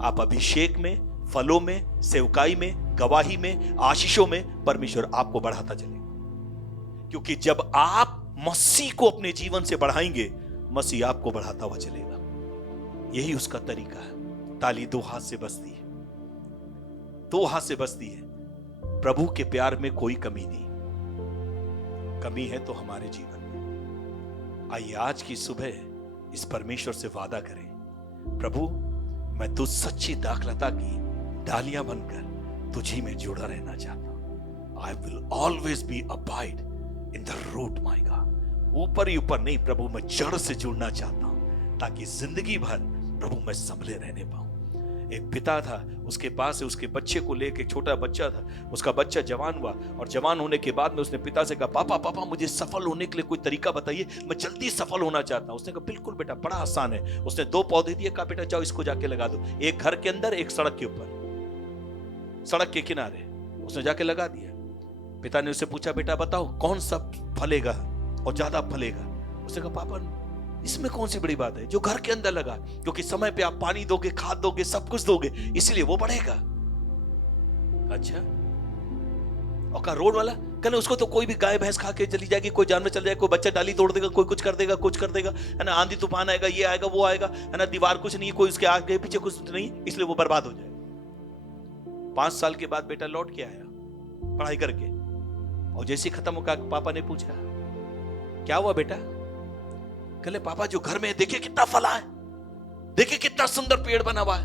आप अभिषेक में, फलों में, सेवकाई में, गवाही में, आशीषों में परमेश्वर आपको बढ़ाता चलेगा। क्योंकि जब आप मसीह को अपने जीवन से बढ़ाएंगे, मसीह आपको बढ़ाता हुआ चलेगा। यही उसका तरीका है। ताली दो हाथ से बजती है, दो हाथ से बजती है। प्रभु के प्यार में कोई कमी नहीं, कमी है तो हमारे जीवन। आइए आज की सुबह इस परमेश्वर से वादा करें, प्रभु मैं तुझ सच्ची दाखलता की डालियां बनकर तुझी में जुड़ा रहना चाहता हूं। I will always be abide in the root my God. ऊपर ही ऊपर नहीं प्रभु, मैं जड़ से जुड़ना चाहता हूं, ताकि जिंदगी भर प्रभु मैं संभले रहने पाऊं। एक पिता था, उसके पास उसके बच्चे को लेकर, छोटा बच्चा था, उसका बच्चा जवान हुआ, और जवान होने के बाद में उसने पिता से कहा, पापा पापा मुझे सफल होने के लिए कोई तरीका बताइए, मैं जल्दी सफल होना चाहता हूं। उसने कहा बिल्कुल बेटा, बड़ा आसान है। उसने 2 पौधे दिए, कहा बेटा जाओ इसको जाके लगा दो, एक घर के अंदर, एक सड़क के ऊपर, सड़क के किनारे। उसने जाके लगा दिया। पिता ने उससे पूछा, बेटा बताओ कौन सा फलेगा और ज्यादा फलेगा? उसने कहा पापा इसमें कौन सी बड़ी बात है, जो घर के अंदर लगा, क्योंकि समय पे आप पानी दोगे, खाद दोगे, सब कुछ दोगे, इसलिए वो बढ़ेगा। अच्छा, और कहा रोड वाला? कहना उसको तो कोई भी गाय भैंस खा के चली जाएगी, कोई जानवर चल जाएगा, कोई बच्चा डाली तोड़ देगा, कोई कुछ कर देगा, कुछ कर देगा, है ना। आंधी तूफान आएगा, ये आएगा, वो आएगा, है ना। दीवार कुछ नहीं है, कोई उसके आगे पीछे कुछ नहीं, इसलिए वो बर्बाद हो जाएगा। 5 साल के बाद बेटा लौट के आया पढ़ाई करके, और जैसे ही खत्म होगा, पापा ने पूछा क्या हुआ बेटा? कहले पापा जो घर में देखिए कितना फला है, देखिए कितना सुंदर पेड़ बना हुआ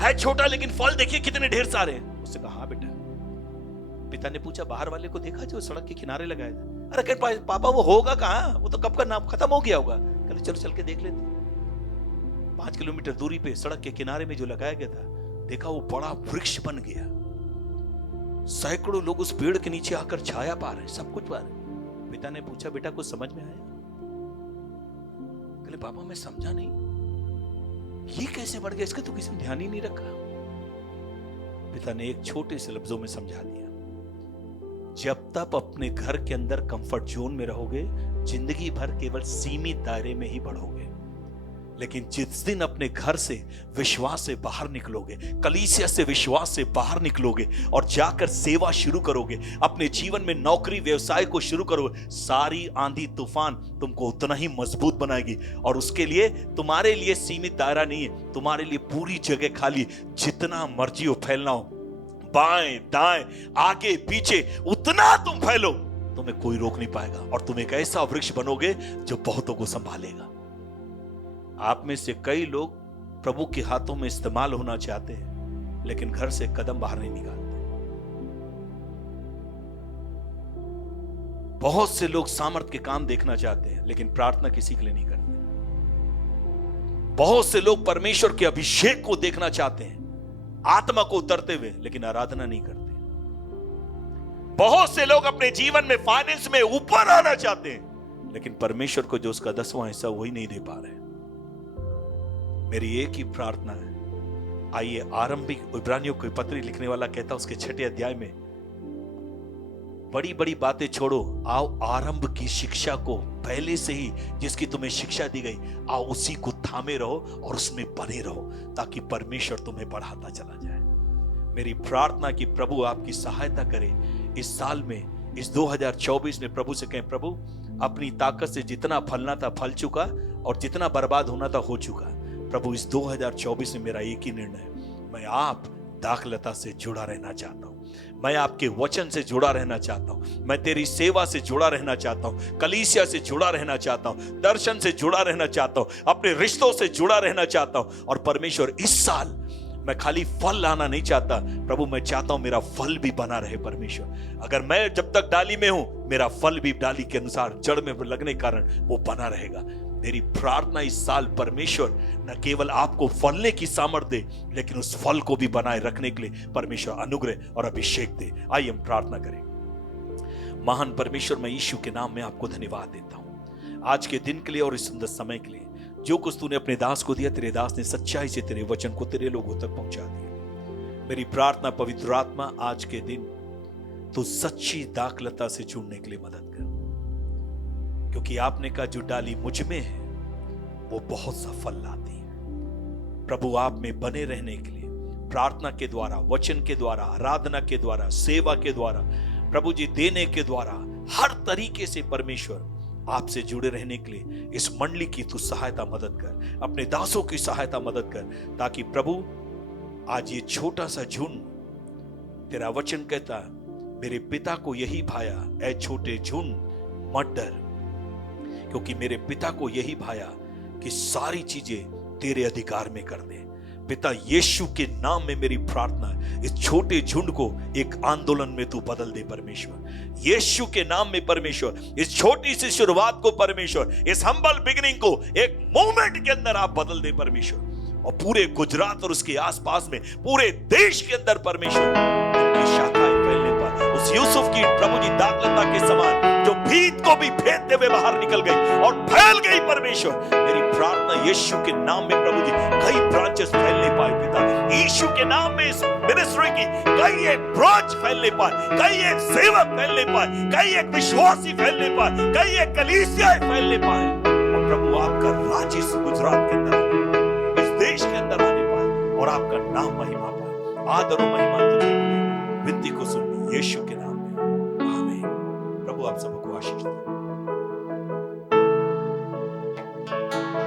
है छोटा लेकिन फल देखिए कितने ढेर सारे हैं। उसने कहा हाँ बेटा। पिता ने पूछा बाहर वाले को देखा जो सड़क के किनारे लगाया था? अरे कह पापा वो होगा कहां, वो तो कब का नाम खत्म हो गया होगा। कहले चलो चल के देख लेते। 5 किलोमीटर दूरी पे सड़क के किनारे में जो लगाया गया था, देखा वो बड़ा वृक्ष बन गया। सैकड़ों लोग उस पेड़ के नीचे आकर छाया पा रहे, सब कुछ पा रहे। पिता ने पूछा बेटा कुछ समझ में आया? कहले पापा मैं समझा नहीं, ये कैसे बढ़ गया, इसका तो किसी ने ध्यान ही नहीं रखा। पिता ने एक छोटे से लफ्जों में समझा दिया, जब तक अपने घर के अंदर कंफर्ट जोन में रहोगे, जिंदगी भर केवल सीमित दायरे में ही बढ़ोगे। लेकिन जिस दिन अपने घर से विश्वास से बाहर निकलोगे, कलीसिया से विश्वास से बाहर निकलोगे और जाकर सेवा शुरू करोगे, अपने जीवन में नौकरी व्यवसाय को शुरू करोगे, सारी आंधी तूफान तुमको उतना ही मजबूत बनाएगी। और उसके लिए तुम्हारे लिए सीमित दायरा नहीं है, तुम्हारे लिए पूरी जगह खाली, जितना मर्जी हो फैलना हो, बाएं दाएं आगे पीछे उतना तुम फैलो, तुम्हें कोई रोक नहीं पाएगा। और तुम एक ऐसा वृक्ष बनोगे जो बहुतों को संभालेगा। आप में से कई लोग प्रभु के हाथों में इस्तेमाल होना चाहते हैं, लेकिन घर से कदम बाहर नहीं निकालते। बहुत से लोग सामर्थ के काम देखना चाहते हैं, लेकिन प्रार्थना किसी के लिए नहीं करते। बहुत से लोग परमेश्वर के अभिषेक को देखना चाहते हैं, आत्मा को उतरते हुए, लेकिन आराधना नहीं करते। बहुत से लोग अपने जीवन में फाइनेंस में ऊपर आना चाहते हैं, लेकिन परमेश्वर को जो उसका 10वां हिस्सा वही नहीं दे पा रहे। मेरी एक ही प्रार्थना है, आइए आरंभिक इब्रानियों की पत्री लिखने वाला कहता उसके 6 अध्याय में, बड़ी बड़ी बातें छोड़ो, आओ आरंभ की शिक्षा को, पहले से ही जिसकी तुम्हें शिक्षा दी गई, आओ उसी को थामे रहो और उसमें बने रहो, ताकि परमेश्वर तुम्हें बढ़ाता चला जाए। मेरी प्रार्थना कि प्रभु आपकी सहायता करे इस साल में, इस 2024 में। प्रभु से कहें प्रभु अपनी ताकत से जितना फलना था फल चुका, और जितना बर्बाद होना था हो चुका। प्रभु इस 2024 में मेरा एक ही निर्णय है, मैं आप दाखलता से जुड़ा रहना चाहता हूं, मैं आपके वचन से जुड़ा रहना चाहता हूं, मैं तेरी सेवा से जुड़ा रहना चाहता हूं, कलीसिया से जुड़ा रहना चाहता हूं, दर्शन से जुड़ा रहना चाहता हूं, अपने रिश्तों से जुड़ा रहना चाहता हूं। और परमेश्वर इस साल मैं खाली फल लाना नहीं चाहता प्रभु, मैं चाहता हूं मेरा फल भी बना रहे। परमेश्वर अगर मैं जब तक डाली में हूं, मेरा फल भी डाली के अनुसार जड़ में लगने के कारण वो बना रहेगा। मेरी प्रार्थना इस साल परमेश्वर न केवल आपको फलने की सामर्थ्य दे, लेकिन उस फल को भी बनाए रखने के लिए परमेश्वर अनुग्रह और अभिषेक दे। आइए हम प्रार्थना करें। महान परमेश्वर, मैं यीशु के नाम में आपको धन्यवाद देता हूं आज के दिन के लिए और इस सुंदर समय के लिए। जो कुछ तूने अपने दास को दिया, तेरे दास ने सच्चाई से तेरे वचन को तेरे लोगों तक पहुंचा दिया। मेरी प्रार्थना पवित्र आत्मा, आज के दिन तू सच्ची दाखलता से जुड़ने के लिए मदद कर, क्योंकि आपने कहा जो डाली मुझ में है वो बहुत सा फल लाती है। प्रभु, आप में बने रहने के लिए प्रार्थना के द्वारा, वचन के द्वारा, आराधना के द्वारा, सेवा के द्वारा, प्रभु जी देने के द्वारा, हर तरीके से परमेश्वर आपसे जुड़े रहने के लिए इस मंडली की तू सहायता मदद कर, अपने दासों की सहायता मदद कर, ताकि प्रभु आज ये छोटा सा झुंड, तेरा वचन कहता मेरे पिता को यही भाया, ऐ छोटे झुंड मत डर, क्योंकि मेरे पिता को यही भाया कि सारी चीजें तेरे अधिकार में कर दे। पिता, यीशु के नाम में मेरी प्रार्थना है, इस छोटे झुंड को एक आंदोलन में तू बदल दे परमेश्वर। यीशु के नाम में परमेश्वर, इस छोटी सी शुरुआत को परमेश्वर, इस हम्बल बिगिनिंग को एक मूवमेंट के अंदर आप बदल दे परमेश्वर। और पूरे गुजरात और उसके आसपास में, पूरे देश के अंदर परमेश्वर उनकी शाखाएं फैलने पर, उस यूसुफ की प्रभु जी दाखलता के समान जो भीत को भी फेंकते हुए बाहर निकल गई और फैल गई परमेश्वर। मेरी प्रार्थना यीशु के नाम में प्रभु जी कई ब्रांचेस फैलने पाए पिता, यीशु के नाम में इस मिनिस्ट्री की कई एक ब्रांच फैलने पाए, कई एक सेवक फैलने पाए, कई एक विश्वासी फैलने पाए, कई एक कलीसियाएं फैलने पाए, और प्रभु आपका राज्य इस गुजरात के अंदर आने पाए, इस देश के अंदर आने पाए, और आपका नाम महिमा पाए। आदर और महिमा तुझे मिले, विनती को सुन यीशु के नाम में, आमीन। प्रभु आप सबको आशीष दे।